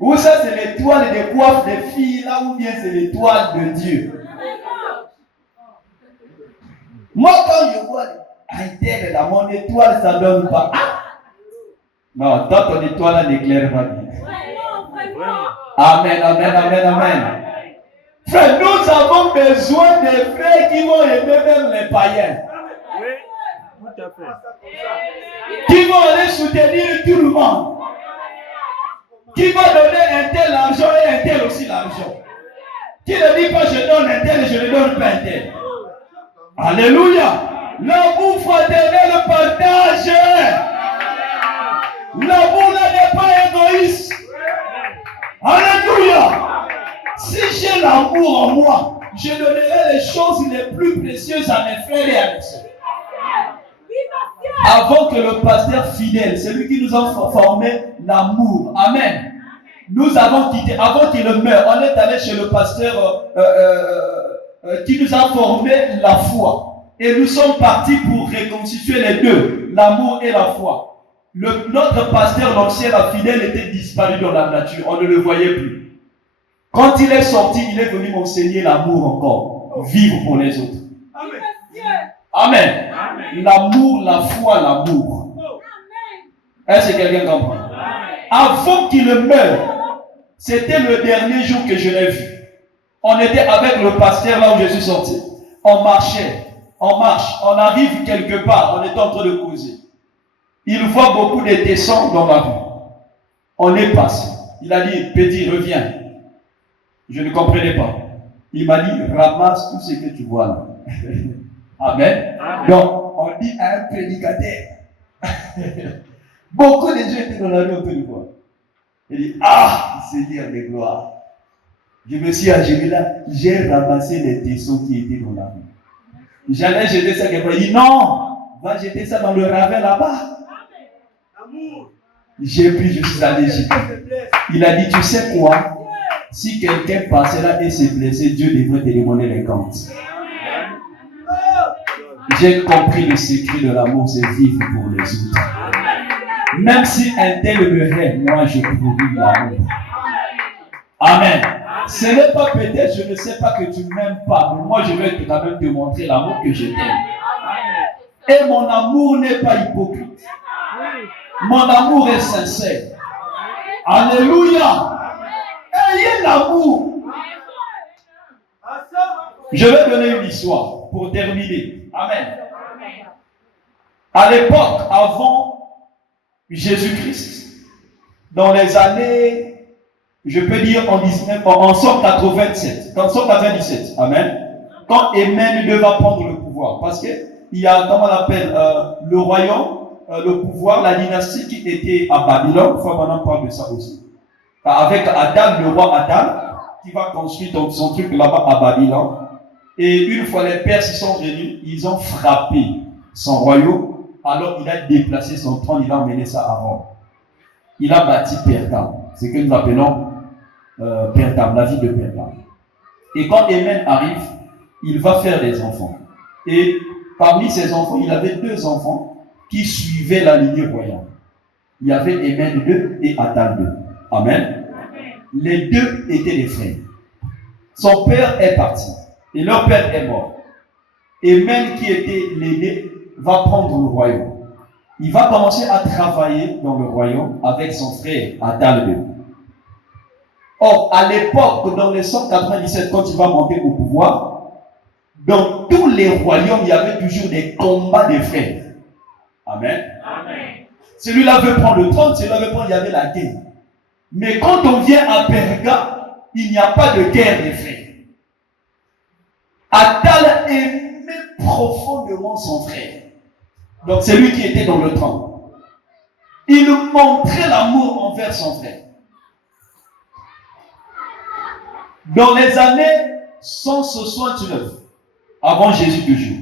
Ou ça, c'est l'étoile des coiffes des filles, là, ou bien c'est l'étoile de Dieu. Moi, quand je vois l'interne là, mon étoile, ça donne pas. Non, toi, ton étoile, là, n'éclaire pas bien. Amen, amen, amen, amen. Frère, nous avons besoin des frères qui vont aimer même les païens. Oui, tout à fait. Qui vont aller soutenir tout le monde. Qui va donner un tel argent et un tel aussi l'argent. Qui ne dit pas je donne un tel et je ne donne pas un tel. Alléluia. L'amour fraternel, le partage. L'amour là n'est pas égoïste. Alléluia. Si j'ai l'amour en moi, je donnerai les choses les plus précieuses à mes frères et à mes soeurs. Avant que le pasteur fidèle, celui qui nous a formé l'amour, amen. Nous avons quitté, avant qu'il meure, on est allé chez le pasteur qui nous a formé la foi. Et nous sommes partis pour reconstituer les deux, l'amour et la foi. Notre pasteur, l'ancien, la fidèle, était disparu dans la nature. On ne le voyait plus. Quand il est sorti, il est venu m'enseigner l'amour encore. Vivre pour les autres. Amen. Amen. L'amour, la foi, l'amour. Est-ce que quelqu'un comprend? Avant qu'il meure, c'était le dernier jour que je l'ai vu. On était avec le pasteur là où je suis sorti. On marchait. On marche. On arrive quelque part. On est en train de causer. Il voit beaucoup de descentes dans la rue. On est passé. Il a dit, petit, reviens. Je ne comprenais pas. Il m'a dit, ramasse tout ce que tu vois là. Amen. Amen. Donc, on dit à un prédicateur. Beaucoup de gens étaient dans la rue, on peut le voir. Il dit, Seigneur de gloire. Je me suis agenouillé là, j'ai ramassé les tessons qui étaient dans la rue. J'allais jeter ça quelque part. Il dit, non, va jeter ça dans le ravin là-bas. J'ai pris, je suis allé jeter. Il a dit, tu sais quoi? Si quelqu'un passait là et s'est blessé, Dieu devrait te demander les comptes. J'ai compris le secret de l'amour, c'est vivre pour les autres. Même si un tel me hait, moi je produis l'amour. Amen. Ce n'est pas peut-être, je ne sais pas que tu ne m'aimes pas, mais moi je vais quand même te montrer l'amour que je t'aime. Et mon amour n'est pas hypocrite. Mon amour est sincère. Alléluia. Ayez l'amour. Je vais donner une histoire pour terminer. Amen. À l'époque, avant Jésus-Christ, dans les années, je peux dire en 197, amen, quand Emmanuel II va prendre le pouvoir, parce que il y a, comment on appelle, le royaume, le pouvoir, la dynastie qui était à Babylone, il faut maintenant parler de ça aussi. Avec Adam, le roi Adam, qui va construire son truc là-bas à Babylone. Et une fois les Perses sont venus, ils ont frappé son royaume. Alors il a déplacé son trône, il a emmené ça à Rome. Il a bâti Pergame, ce que nous appelons Pergame, la ville de Pergame. Et quand Émène arrive, il va faire des enfants. Et parmi ses enfants, il avait 2 enfants qui suivaient la lignée royale. Il y avait Émène II et Attal II. Amen. Les 2 étaient des frères. Son père est parti. Et leur père est mort. Émène, qui était l'aîné, va prendre le royaume. Il va commencer à travailler dans le royaume avec son frère Attal II. Or, à l'époque, dans les 197, quand il va monter au pouvoir, Dans tous les royaumes, il y avait toujours des combats des frères. Amen. Amen. Celui-là veut prendre le trône, celui-là veut prendre, il y avait la guerre. Mais quand on vient à Perga, il n'y a pas de guerre des frères. Atal aimait profondément son frère. Donc c'est lui qui était dans le trône. Il montrait l'amour envers son frère. Dans les années 169, avant Jésus toujours,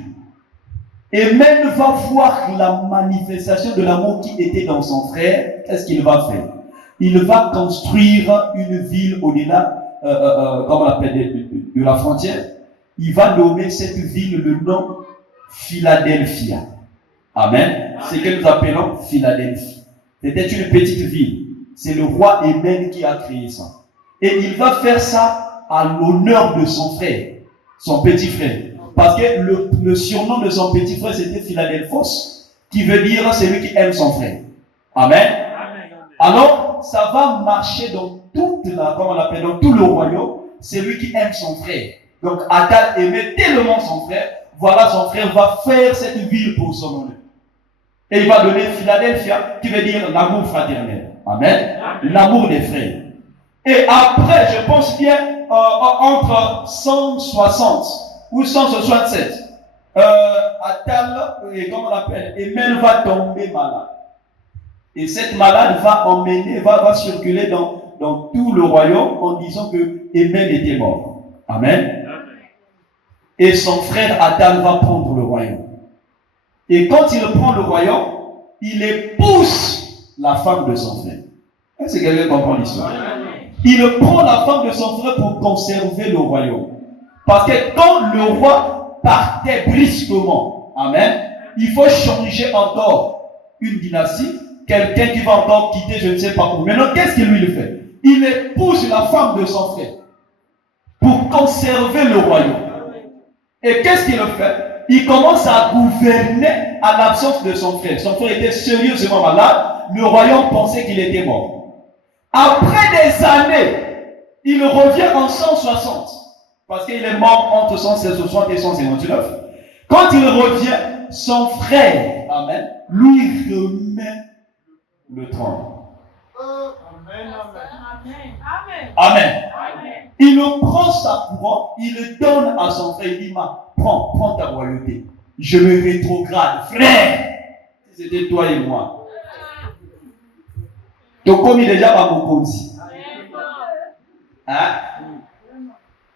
Amen va voir la manifestation de l'amour qui était dans son frère. Qu'est-ce qu'il va faire? Il va construire une ville au-delà, comment on l'appelle, de la frontière. Il va nommer cette ville le nom Philadelphia. Amen. C'est ce que nous appelons Philadelphie. C'était une petite ville. C'est le roi Amen qui a créé ça. Et il va faire ça à l'honneur de son frère, son petit frère. Parce que le surnom de son petit frère, c'était Philadelphos, qui veut dire celui qui aime son frère. Amen. Alors, ça va marcher dans toute la, comment on l'appelle, dans tout le royaume, celui qui aime son frère. Donc, Atal aimait tellement son frère, voilà, son frère va faire cette ville pour son honneur. Et il va donner Philadelphia, qui veut dire l'amour fraternel. Amen. L'amour des frères. Et après, je pense bien, entre 160 ou 167, Atal, comment on l'appelle, Amen va tomber malade. Et cette malade va circuler dans tout le royaume en disant que Amen était mort. Amen. Et son frère Atal va prendre le royaume. Et quand il prend le royaume, il épouse la femme de son frère. Est-ce que quelqu'un comprend l'histoire? Il prend la femme de son frère pour conserver le royaume. Parce que quand le roi partait brusquement, amen, il faut changer encore une dynastie, quelqu'un qui va encore quitter je ne sais pas où. Maintenant, qu'est-ce qu'il lui fait? Il épouse la femme de son frère pour conserver le royaume. Et qu'est-ce qu'il fait? Il commence à gouverner à l'absence de son frère. Son frère était sérieusement malade. Le royaume pensait qu'il était mort. Après des années, il revient en 160. Parce qu'il est mort entre 160 et 159. Quand il revient, son frère, amen, lui remet le trône. Amen. Amen. Il prend sa couronne, il le donne à son frère. Il dit, prends ta royauté. Je me rétrograde. Frère, c'était toi et moi. Donc, comme il est déjà pas mon dit. Hein?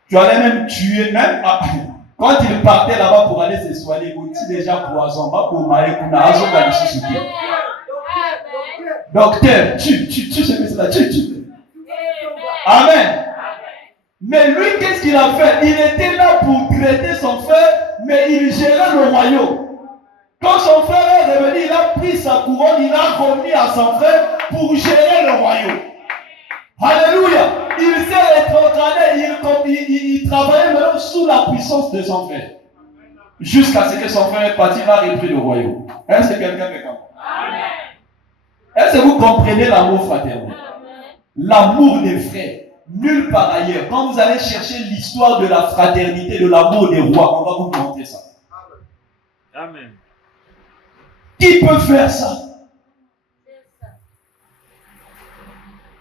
Tu allais même tuer, même quand il partait là-bas pour aller se soigner, il dit déjà poison, pas pour marier, pour n'a pas de docteur, tu sais que c'est là, tu. Amen. Mais lui, qu'est-ce qu'il a fait? Il était là pour traiter son frère, mais il gérait le royaume. Quand son frère est revenu, il a pris sa couronne, il a remis à son frère pour gérer le royaume. Alléluia. Il s'est rétrogradé, il travaillait maintenant sous la puissance de son frère. Jusqu'à ce que son frère est parti, il a repris le royaume. Est-ce que quelqu'un me comprend? Est-ce que vous comprenez l'amour fraternel? L'amour des frères. Nulle part ailleurs. Quand vous allez chercher l'histoire de la fraternité, de l'amour des rois, on va vous montrer ça. Amen. Qui peut faire ça?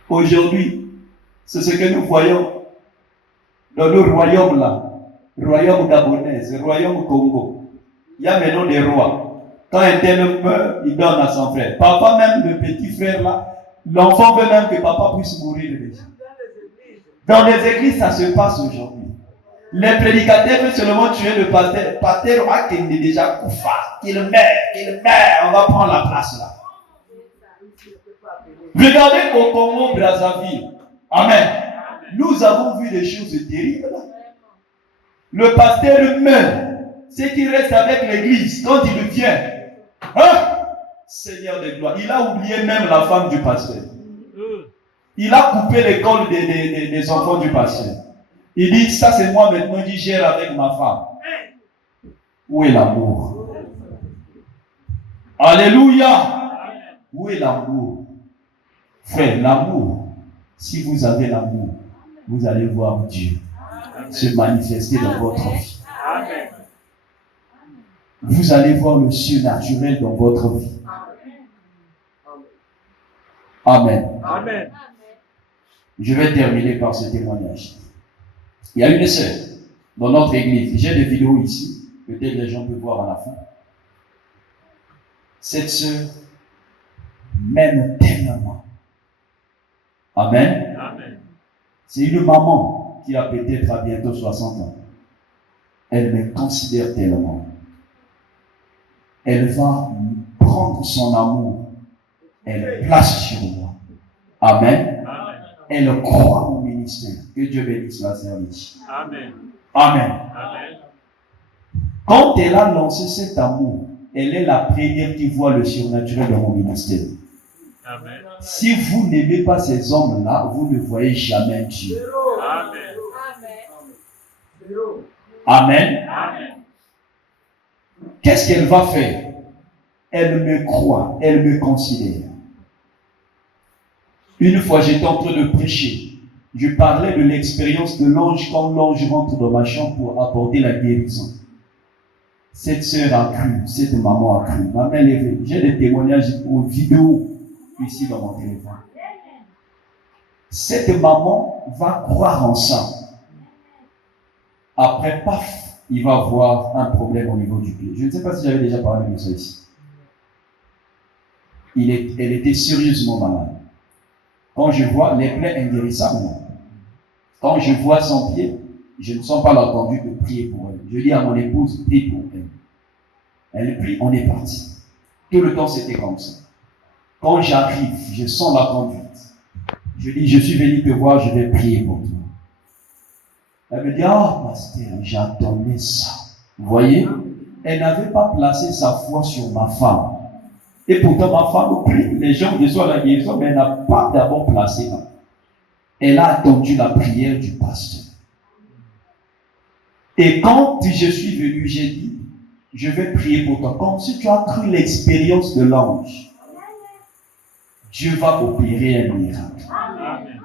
Aujourd'hui, c'est ce que nous voyons dans le royaume là, le royaume gabonais, le royaume Congo. Il y a maintenant des rois. Quand un tel meurt, il donne à son frère. Papa, même le petit frère là, l'enfant veut même que papa puisse mourir déjà. Dans les églises, ça se passe aujourd'hui. Les prédicateurs veulent seulement tuer le pasteur. Pasteur a qu'il est déjà koufa, qu'il meurt, on va prendre la place là. Regardez au Congo Brazzaville. Amen. Nous avons vu des choses terribles. Le pasteur meurt. C'est qu'il reste avec l'église quand il vient. Hein? Seigneur de gloire. Il a oublié même la femme du pasteur. Il a coupé l'école des enfants du pasteur. Il dit, ça c'est moi maintenant qui gère avec ma femme. Où est l'amour? Alléluia. Où est l'amour? Frère, l'amour, si vous avez l'amour, vous allez voir Dieu se manifester dans votre vie. vous allez voir le surnaturel dans votre vie. Amen. Amen. Je vais terminer par ce témoignage. Il y a une sœur dans notre église. J'ai des vidéos ici. Peut-être les gens peuvent voir à la fin. Cette sœur m'aime tellement. Amen. Amen. C'est une maman qui a peut-être à bientôt 60 ans. Elle me considère tellement. Elle va prendre son amour. Elle place sur moi. Amen. Amen. Elle croit au ministère. Que Dieu bénisse la service. Amen. Amen. Amen. Quand elle a lancé cet amour, elle est la première qui voit le surnaturel dans mon ministère. Amen. Si vous n'aimez pas ces hommes-là, vous ne voyez jamais Dieu. Amen. Amen. Amen. Qu'est-ce qu'elle va faire? Elle me croit, elle me considère. Une fois, j'étais en train de prêcher. Je parlais de l'expérience de l'ange quand l'ange rentre dans ma chambre pour apporter la guérison. Cette sœur a cru, cette maman a cru. Ma main levée. J'ai des témoignages aux vidéos ici dans mon téléphone. Cette maman va croire en ça. Après, paf, il va avoir un problème au niveau du pied. Je ne sais pas si j'avais déjà parlé de ça ici. Elle était sérieusement malade. Quand je vois les plaies inguérissables, quand je vois son pied, je ne sens pas la conduite de prier pour elle. Je dis à mon épouse, prie pour elle. Elle prie, on est parti. Tout le temps, c'était comme ça. Quand j'arrive, je sens la conduite. Je dis, je suis venu te voir, je vais prier pour toi. Elle me dit, ah, pasteur, j'attendais ça. Vous voyez, elle n'avait pas placé sa foi sur ma femme. Et pourtant, ma femme prie, les gens reçoivent la guérison, mais elle n'a pas d'abord placé là. Elle a attendu la prière du pasteur. Et quand je suis venu, j'ai dit, je vais prier pour toi. Comme si tu as cru l'expérience de l'ange. Dieu va opérer un miracle. Amen.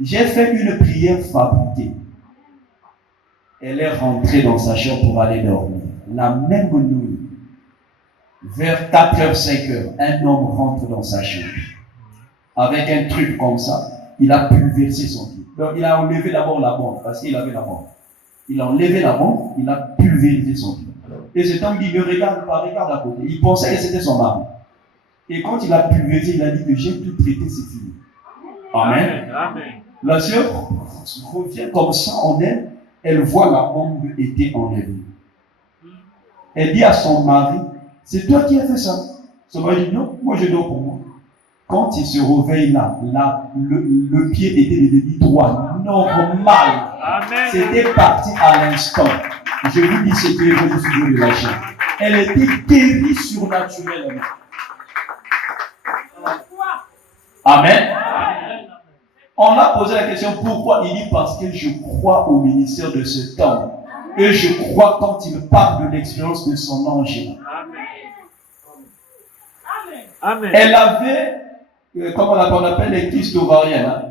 J'ai fait une prière fabriquée. Elle est rentrée dans sa chambre pour aller dormir. La même nuit, vers 4h, 5h, un homme rentre dans sa chambre. Avec un truc comme ça, il a pulvérisé son pied. Donc il a enlevé d'abord la bombe, parce qu'il avait la bombe. Il a enlevé la bombe, il a pulvérisé son pied. Et cet homme dit, ne regarde pas, regarde à côté. Il pensait que c'était son mari. Et quand il a pulvérisé, il a dit que j'ai tout traité, c'est fini. Amen. Amen. La sœur revient comme ça en elle, elle voit la bombe était enlevée. Elle dit à son mari, c'est toi qui as fait ça. Son mari dit, non, moi je dors pour moi. Quand il se réveille là, le pied était devenu droit, normal. Amen. C'était parti à l'instant. Je vous dis ce qui est vrai, je suis venu de la chair. Elle était guérie surnaturellement. Amen. On a posé la question pourquoi. Il dit parce que je crois au ministère de cet homme. Et je crois quand il parle de l'expérience de son ange. Amen. Elle avait, comment on appelle les kystes ovariennes, hein,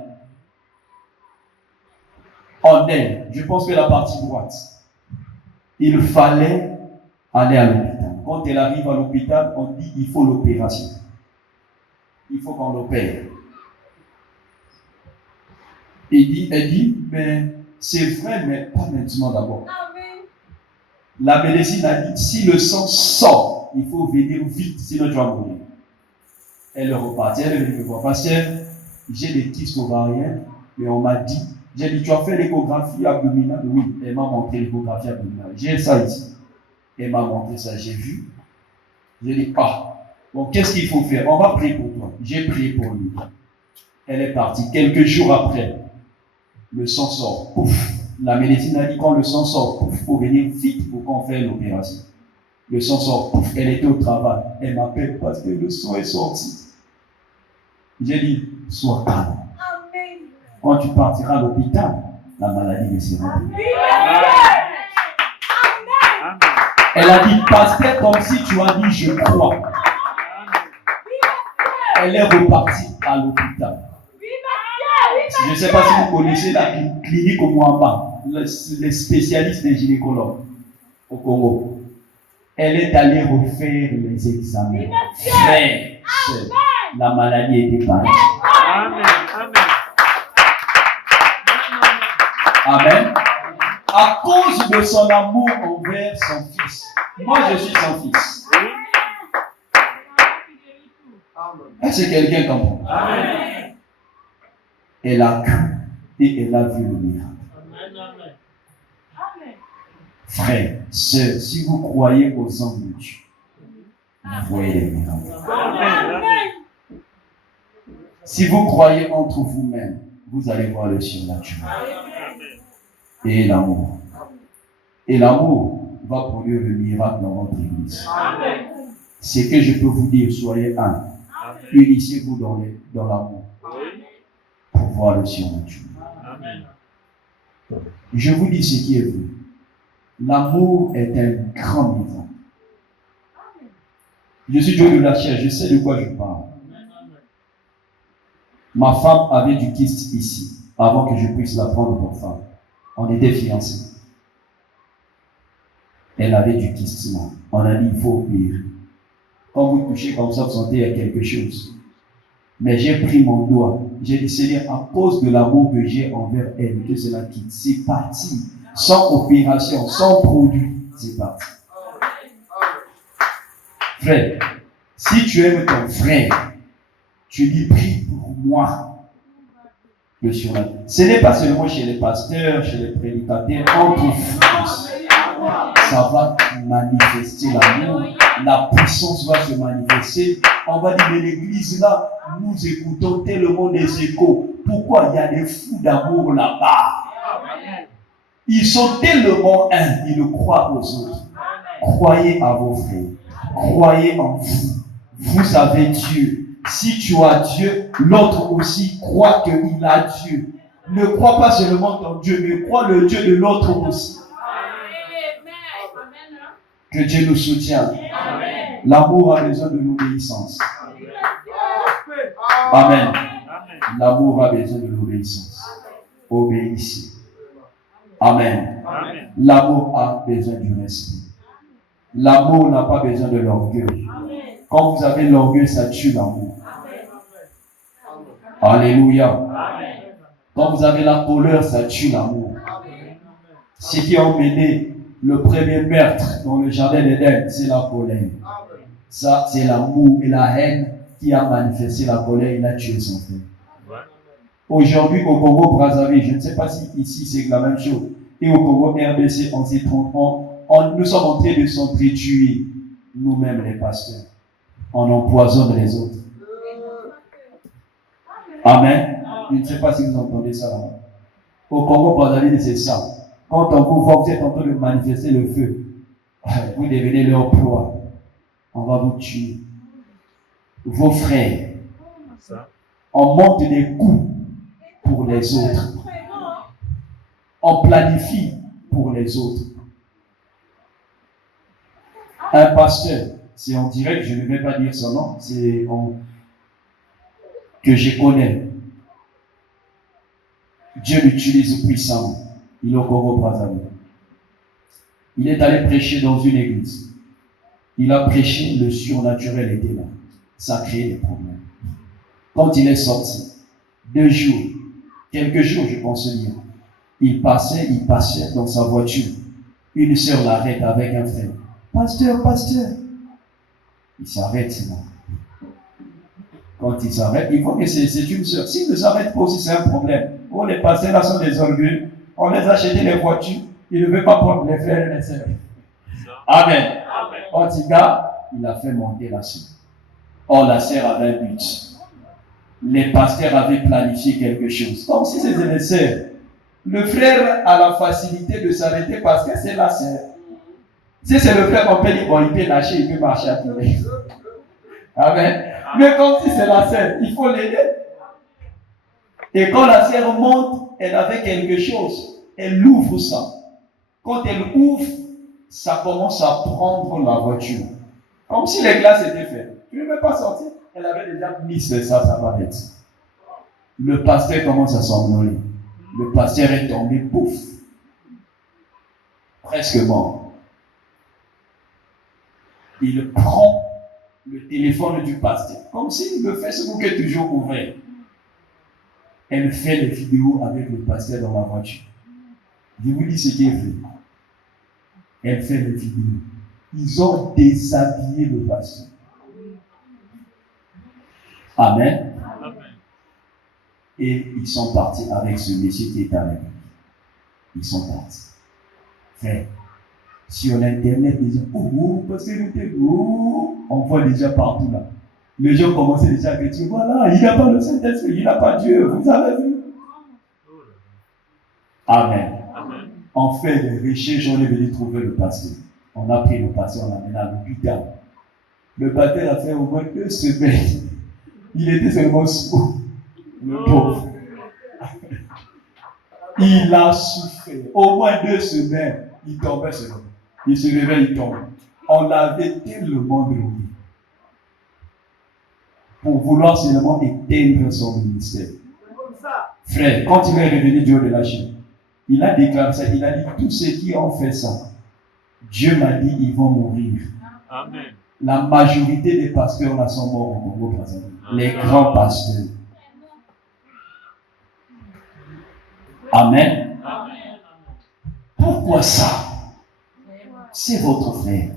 en elle. Je pense que la partie droite. Il fallait aller à l'hôpital. Quand elle arrive à l'hôpital, on dit il faut l'opération. Il faut qu'on l'opère. Elle dit, mais c'est vrai, mais pas maintenant d'abord. La médecine a dit, si le sang sort, il faut venir vite, sinon tu vas mourir. Elle est repartie, elle est venue me voir. Pasteur, j'ai des kystes ovariennes, mais on m'a dit, j'ai dit, tu as fait l'échographie abdominale? Oui, elle m'a montré l'échographie abdominale. J'ai ça ici. Elle m'a montré ça, j'ai vu. J'ai dit, ah, bon, qu'est-ce qu'il faut faire? On va prier pour toi. J'ai prié pour lui. Elle est partie. Quelques jours après, le sang sort. Pouf. La médecine a dit quand le sang sort, pouf, il faut venir vite pour qu'on fasse l'opération. Le sang sort, pouf. Elle était au travail. Elle m'appelle parce que le sang est sorti. J'ai dit, sois calme. Amen. Quand tu partiras à l'hôpital, la maladie ne sera plus. Amen. Elle a dit, pasteur, comme si tu as dit, je crois. Elle est repartie à l'hôpital. Je ne sais pas si vous connaissez la clinique au Mwamba, les spécialistes des gynécologues au Congo. Elle est allée refaire les examens. Frère, sœur, la maladie était partie. Amen. Amen. Amen. À cause de son amour envers son fils. Moi, je suis son fils. Est-ce que quelqu'un comprend? Amen. Elle a cru et elle a vu le miracle. Frère, sœur, si vous croyez aux hommes de Dieu, vous voyez les miracles. Amen. Si vous croyez entre vous-même, vous allez voir le surnaturel. Et l'amour. Et l'amour va produire le miracle dans votre église. Ce que je peux vous dire, soyez un. Unissez-vous dans l'amour pour voir le surnaturel. Je vous dis ce qui est vrai. L'amour est un grand miracle. Je suis Dieu de la chair, je sais de quoi je parle. Ma femme avait du kyste ici, avant que je puisse la prendre pour femme. On était fiancés. Elle avait du kyste là. On a dit, il faut opérer. Quand vous touchez comme ça, vous sentez qu'il y a quelque chose. Mais j'ai pris mon doigt. J'ai dit, Seigneur, à cause de l'amour que j'ai envers elle, que cela quitte. C'est parti. Sans opération, sans produit, c'est parti. Frère, si tu aimes ton frère, tu lui pries pour moi. Le surnaturel. Ce n'est pas seulement chez les pasteurs, chez les prédicateurs, entre vous. Ça va manifester l'amour. La puissance va se manifester. On va dire, mais l'église là, nous écoutons tellement des échos. Pourquoi il y a des fous d'amour là-bas? Ils sont tellement un, ils le croient aux autres. Croyez à vos frères. Croyez en vous. Vous avez Dieu. Si tu as Dieu, l'autre aussi croit qu'il a Dieu. Ne crois pas seulement ton Dieu, mais crois le Dieu de l'autre aussi. Que Dieu nous soutienne. L'amour a besoin de l'obéissance. Amen. L'amour a besoin de l'obéissance. Obéissez. Amen. L'amour a besoin du respect. L'amour n'a pas besoin de l'orgueil. Quand vous avez l'orgueil, ça tue l'amour. Alléluia. Quand vous avez la colère, ça tue l'amour. Ce qui a mené le premier meurtre dans le jardin d'Éden, c'est la colère. Ça, c'est l'amour et la haine qui a manifesté la colère. Il a tué son frère. Aujourd'hui, au Congo-Brazzaville, je ne sais pas si ici c'est la même chose, et au Congo-RDC, on s'y trompe. Nous sommes en train de s'entretuer, nous-mêmes les pasteurs. On empoisonne les autres. Amen. Je ne sais pas si vous entendez ça là-bas. Au Congo-Brazzaville, c'est ça. Quand on vous voit, vous êtes en train de manifester le feu. Vous devenez leur proie. On va vous tuer. Vos frères. On monte des coups pour les autres. On planifie pour les autres. Un pasteur, c'est en direct, je ne vais pas dire son nom, c'est que je connais. Dieu l'utilise puissamment. Il est au Congo-Brazzaville. Il est allé prêcher dans une église. Il a prêché, le surnaturel était là. Ça a créé des problèmes. Quand il est sorti, 2 jours, quelques jours, je pense bien, il passait dans sa voiture. Une sœur l'arrête avec un frère. Pasteur. Il s'arrête là. Quand il s'arrête, il voit que c'est une sœur. S'il ne s'arrête pas aussi, c'est un problème. Oh, les pasteurs là sont des orgueils. On les a acheté les voitures. Ils ne veulent pas prendre les frères et les sœurs. Amen. En tout cas, il a fait monter la sœur. Or, la sœur avait un but. Les pasteurs avaient planifié quelque chose. Comme si c'était les sœurs. Le frère a la facilité de s'arrêter parce que c'est la sœur. Si c'est le frère, on peut dire, bon, il peut lâcher, il peut marcher à pied. Amen. Mais comme si c'est la sœur, il faut l'aider. Et quand la sœur monte, elle avait quelque chose. Elle ouvre ça. Quand elle ouvre, ça commence à prendre la voiture. Comme si les glaces étaient faites. Tu ne veux pas sortir? Elle avait déjà mis ça va être. Le pasteur commence à s'envoler. Le pasteur est tombé, pouf. Presque mort. il prend le téléphone du pasteur, comme s'il me fait ce bouquet toujours ouvert. Elle fait les vidéos avec le pasteur dans la voiture. Je vous dis ce qu'elle fait. Elle fait les vidéos. Ils ont déshabillé le pasteur. Amen. Et ils sont partis avec ce monsieur qui est avec eux. Ils sont partis. Frère, sur l'internet, les gens, parce que on voit déjà partout là. Les gens commencent déjà à dire, voilà, il n'a pas le Saint-Esprit, il n'a pas Dieu, vous avez vu? Amen. Amen. On fait des recherches, on est venu trouver le pasteur. On a pris le pasteur, on l'a amené à l'hôpital. Le pasteur a fait au moins 2 semaines. Il était seulement sourd. Le pauvre. Il a souffert. Au moins 2 semaines, il tombait seulement. Il se réveille, il tombe. On l'avait tellement drogué pour vouloir seulement éteindre son ministère. Frère, quand il est revenu du haut de la chaîne, il a déclaré ça. Il a dit, tous ceux qui ont fait ça, Dieu m'a dit, ils vont mourir. Amen. La majorité des pasteurs là sont morts au Congo présent. Les grands pasteurs. Amen. Pourquoi ça? C'est votre frère.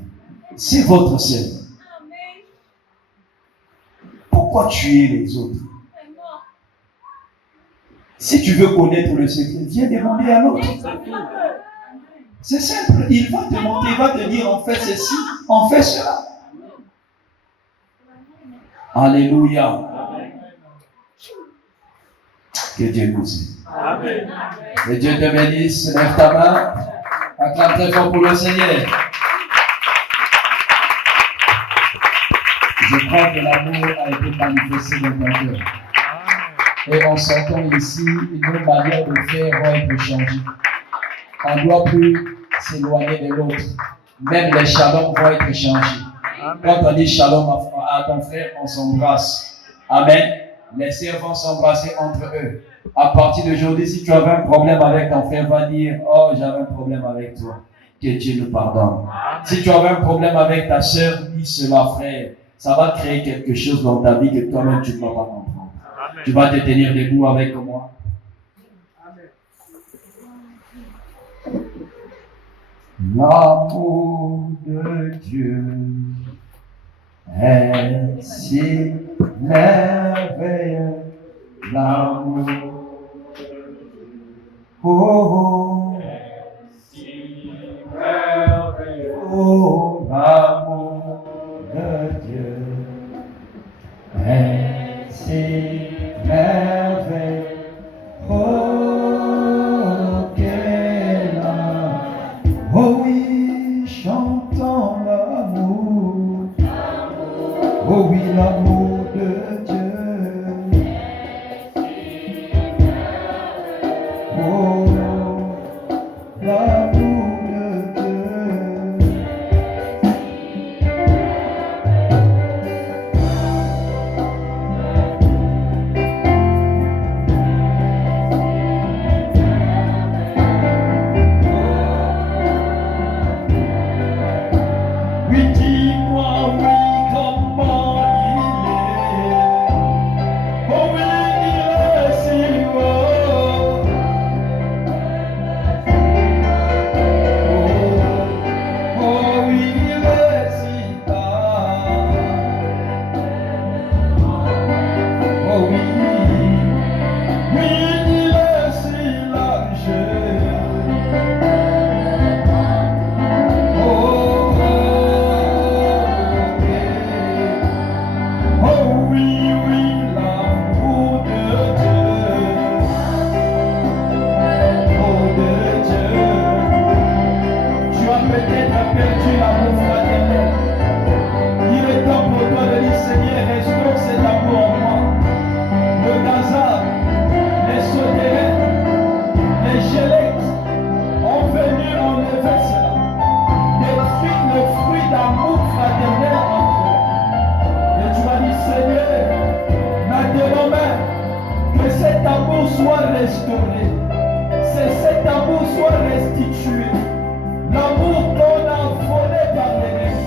C'est votre sœur. Pourquoi tuer les autres? Si tu veux connaître le secret, viens demander à l'autre. C'est simple. Il va te montrer, il va te dire on fait ceci, on fait cela. Alléluia. Que Dieu nous aide. Amen. Que Dieu te bénisse. Lève ta main. Acclame très fort pour le Seigneur. Je crois que l'amour a été manifesté dans ton cœur. Et en sortant ici, nos manières de faire vont être changées. On ne doit plus s'éloigner de l'autre. Même les shalom vont être changés. Quand on dit shalom à ton frère, on s'embrasse. Amen. Les sœurs vont s'embrasser entre eux. À partir d'aujourd'hui, si tu avais un problème avec ton frère, va dire, oh, j'avais un problème avec toi. Que Dieu nous pardonne. Si tu avais un problème avec ta sœur, dis cela, frère. Ça va créer quelque chose dans ta vie que toi-même tu ne vas pas comprendre. Amen. Tu vas te tenir debout avec moi. L'amour de Dieu est si merveilleux. L'amour, oh, si merveilleux. Oh, l'amour de Dieu est si merveilleux. Oh, quel amour. Oh oui, chantons l'amour. Oh oui, l'amour de Dieu. Oh, l'amour de Dieu. Oui, dis-moi, oui, comment il est. Oh oui, il est si beau. Oh oui, il est si bas. Oh oui, oui, il est si large. Oh, oh oui, oui, l'amour de Dieu. Oh de Dieu. Tu as peut-être perdu l'amour fraternel. Il est temps pour toi de dire, Seigneur, restaure cet amour en moi. Le Gaza, les Sodérés, les Gélectes ont venu enlever cela. Détruire le fruit d'amour fraternel entre eux. Et tu vas dire, Seigneur, maintenant même, que cet amour soit restauré. C'est cet amour soit restitué. L'amour qu'on a volé par l'ennemi.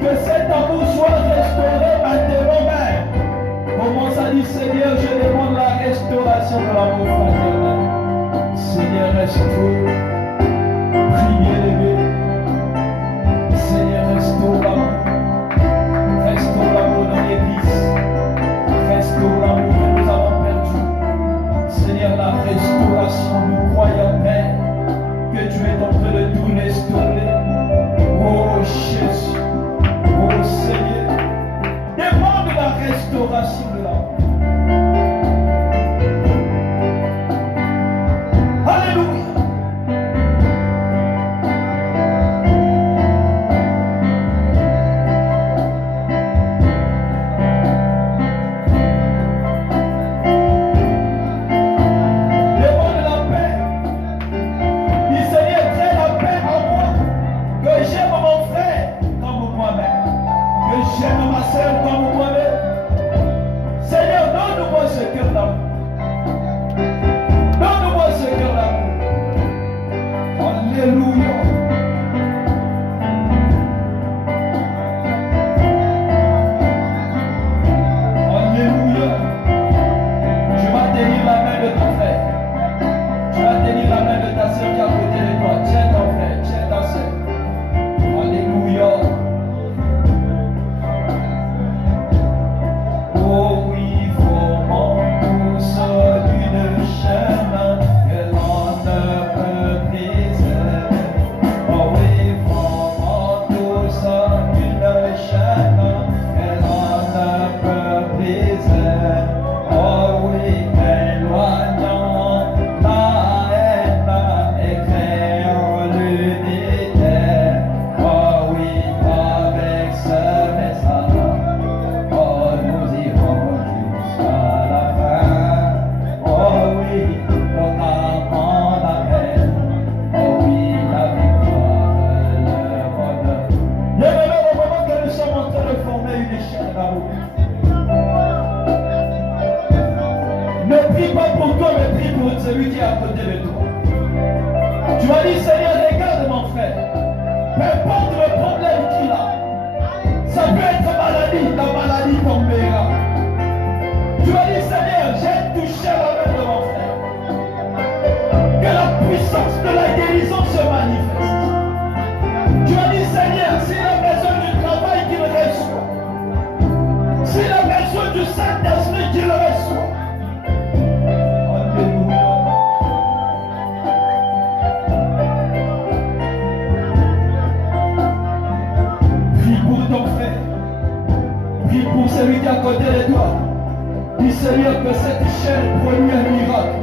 Que Que cet amour soit restauré maintenant même. Commence à dire, Seigneur, je demande la restauration de l'amour fraternel. Seigneur, restaure. Priez l'élevé. Seigneur, restaure l'amour. Restaure l'amour dans l'église. Restaure l'amour que nous avons perdu. Seigneur, la restauration, nous croyons, Père, que tu es en train de tout restaurer. Oh Jésus, oh Seigneur, demande la restauration de l'amour. Alléluia. Demande la paix. Dis Seigneur, crée la paix en moi. Que j'aime mon frère comme moi-même. Que j'aime ma soeur comme moi-même. Seigneur, donne-moi ce cœur d'amour. Donne-moi ce cœur d'amour. Alléluia. Alléluia. Tu vas tenir la main de ton frère. Tu vas tenir la main de ta soeur qui est à côté de toi. Tiens ton frère, tiens ta soeur. Alléluia. Oh oui, formons tous une chaîne que l'on ne peut briser. Oh oui, formons tous une chaîne que l'on ne peut briser. Oh oui, éloignons la haine et créons l'unité. Oh oui, avec ce message, oh nous irons jusqu'à la fin. Oh oui, notamment la paix. Oh oui, la victoire, le bonheur. Lève-le au moment que nous sommes en train de former une échelle d'amour. Ne prie pas pour toi, mais prie pour celui qui est à côté de toi. Tu vas dire, Seigneur, regarde mon frère. Peu importe le problème qu'il a. Ça peut être maladie, la maladie tombera. Tu vas dire, Seigneur, j'ai touché la main de mon frère. Que la puissance de la guérison se manifeste. Tu vas dire, Seigneur, s'il a besoin du travail qu'il reçoit. S'il a besoin du Saint-Esprit qu'il reçoit. Alléluia. Prie pour ton frère. Prie pour celui qui est à côté de toi. Dis Seigneur que cette chaîne produit un miracle.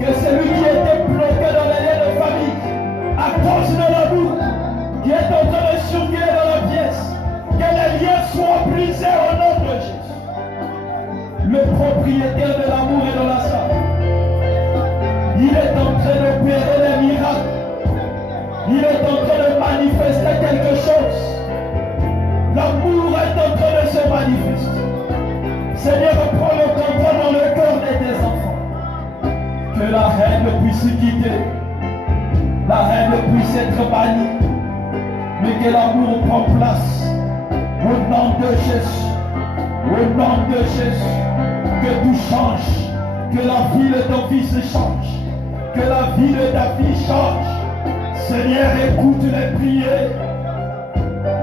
Que celui qui était bloqué dans les liens de famille à cause de l'amour qui est en train de circuler dans la pièce, que les liens soient brisés au nom de Jésus. Le propriétaire de l'amour est dans la salle. Il est en train d'opérer les miracles. Il est en train de manifester quelque chose. L'amour est en train de se manifester. Seigneur, prends le contrôle dans le cœur de tes enfants. Que la haine puisse quitter. La haine puisse être bannie. Mais que l'amour prenne place. Au nom de Jésus. Au nom de Jésus. Que tout change. Que la vie de ton fils change. Que la vie de ta fille change. Seigneur, écoute les prières.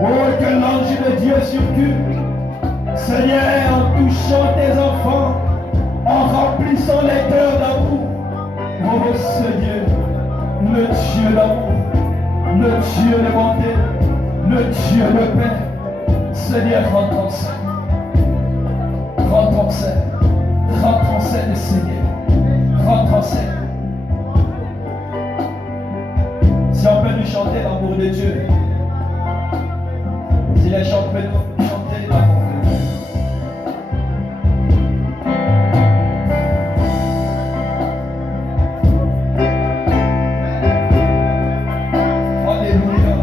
Oh, que l'ange de Dieu circule. Seigneur, en touchant tes enfants, en remplissant les cœurs d'amour. Oh Seigneur, le Dieu d'amour, le Dieu de bonté, le Dieu de paix. Seigneur, rentre en scène. Rentre en scène. Rentre en scène, Seigneur. Rentre en scène. Si on peut nous chanter l'amour de Dieu. Si les chants peuvent nous chanter l'amour de Dieu. Alléluia.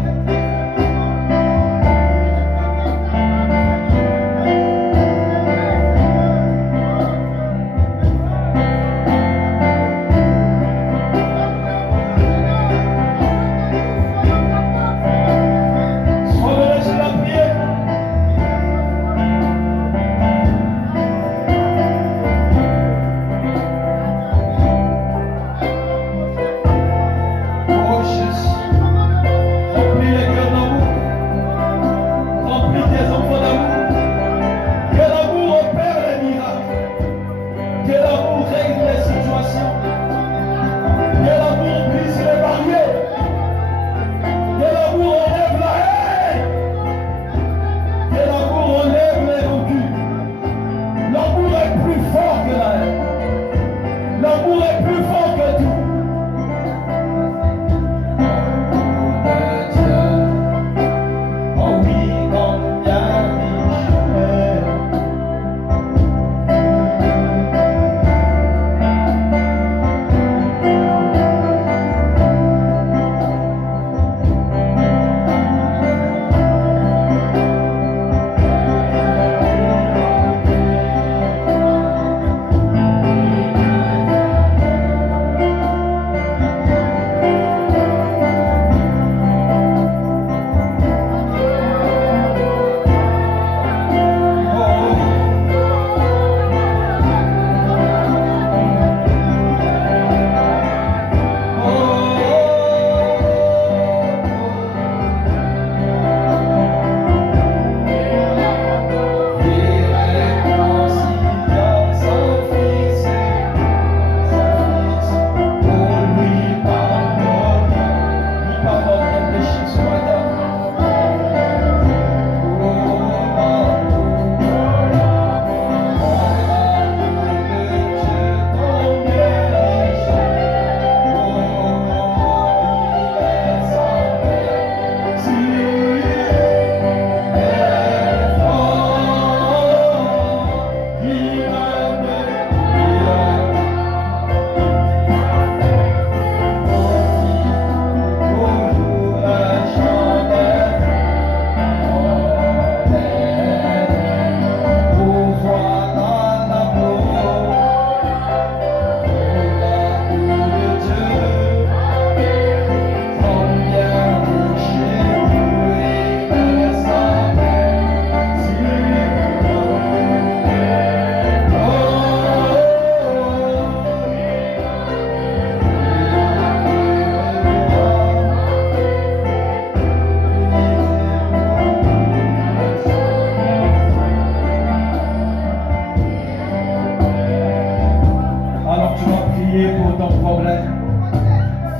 ton problème.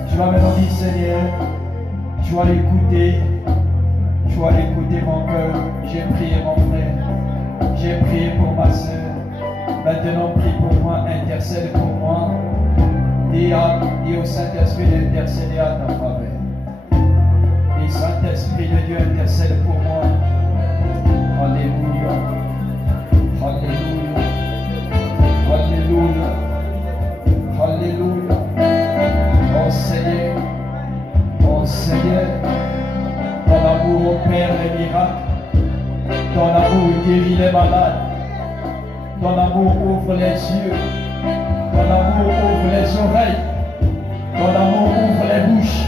Tu vas maintenant dire, Seigneur, tu vas l'écouter. Tu vas écouter mon cœur. J'ai prié mon frère. J'ai prié pour ma soeur. Maintenant, prie pour moi, intercède pour moi. Dis au Saint-Esprit d'intercéder à ta faveur. Et Saint-Esprit de Dieu intercède pour moi. Alléluia. Alléluia. Alléluia. Alléluia. Oh Seigneur. Oh Seigneur. Ton amour opère les miracles. Ton amour guérit les malades. Ton amour ouvre les yeux. Ton amour ouvre les oreilles. Ton amour ouvre les bouches.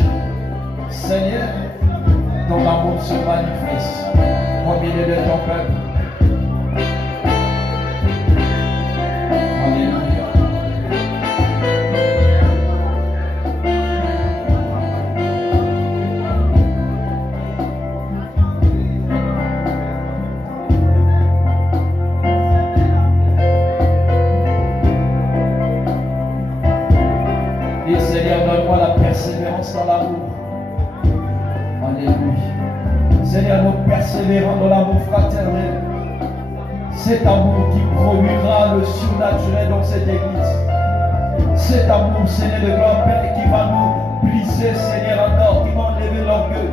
Seigneur, ton amour se manifeste au milieu de ton peuple. Alléluia. Et Seigneur, donne-moi la persévérance dans l'amour. Alléluia. Seigneur, nous persévérons dans l'amour fraternel. Cet amour qui produira le surnaturel dans cette église. Cet amour, Seigneur de gloire, Père, qui va nous briser, Seigneur, encore, qui va enlever l'orgueil,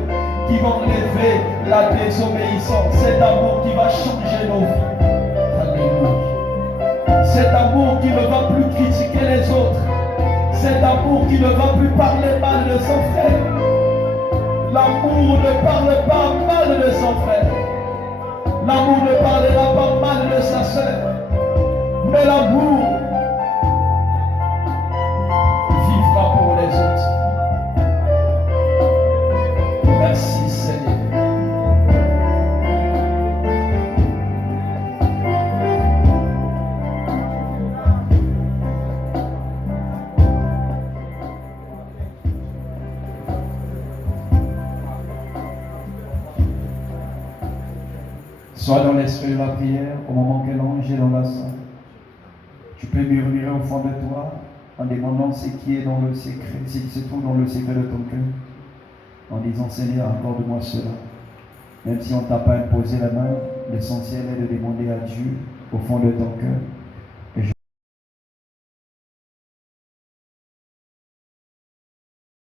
qui va enlever la désobéissance. Cet amour qui va changer nos vies. Alléluia. Cet amour qui ne va plus critiquer les autres. Cet amour qui ne va plus parler mal de son frère. L'amour ne parle pas mal de son frère. L'amour ne parlera pas mal de sa sœur. Mais l'amour vivra pour les autres. Merci Seigneur. Sois dans l'esprit de la prière au moment que l'ange est dans la salle. Tu peux murmurer au fond de toi en demandant ce qui est dans le secret, ce qui se trouve dans le secret de ton cœur. En disant Seigneur, accorde-moi cela. Même si on ne t'a pas imposé la main, l'essentiel est de demander à Dieu au fond de ton cœur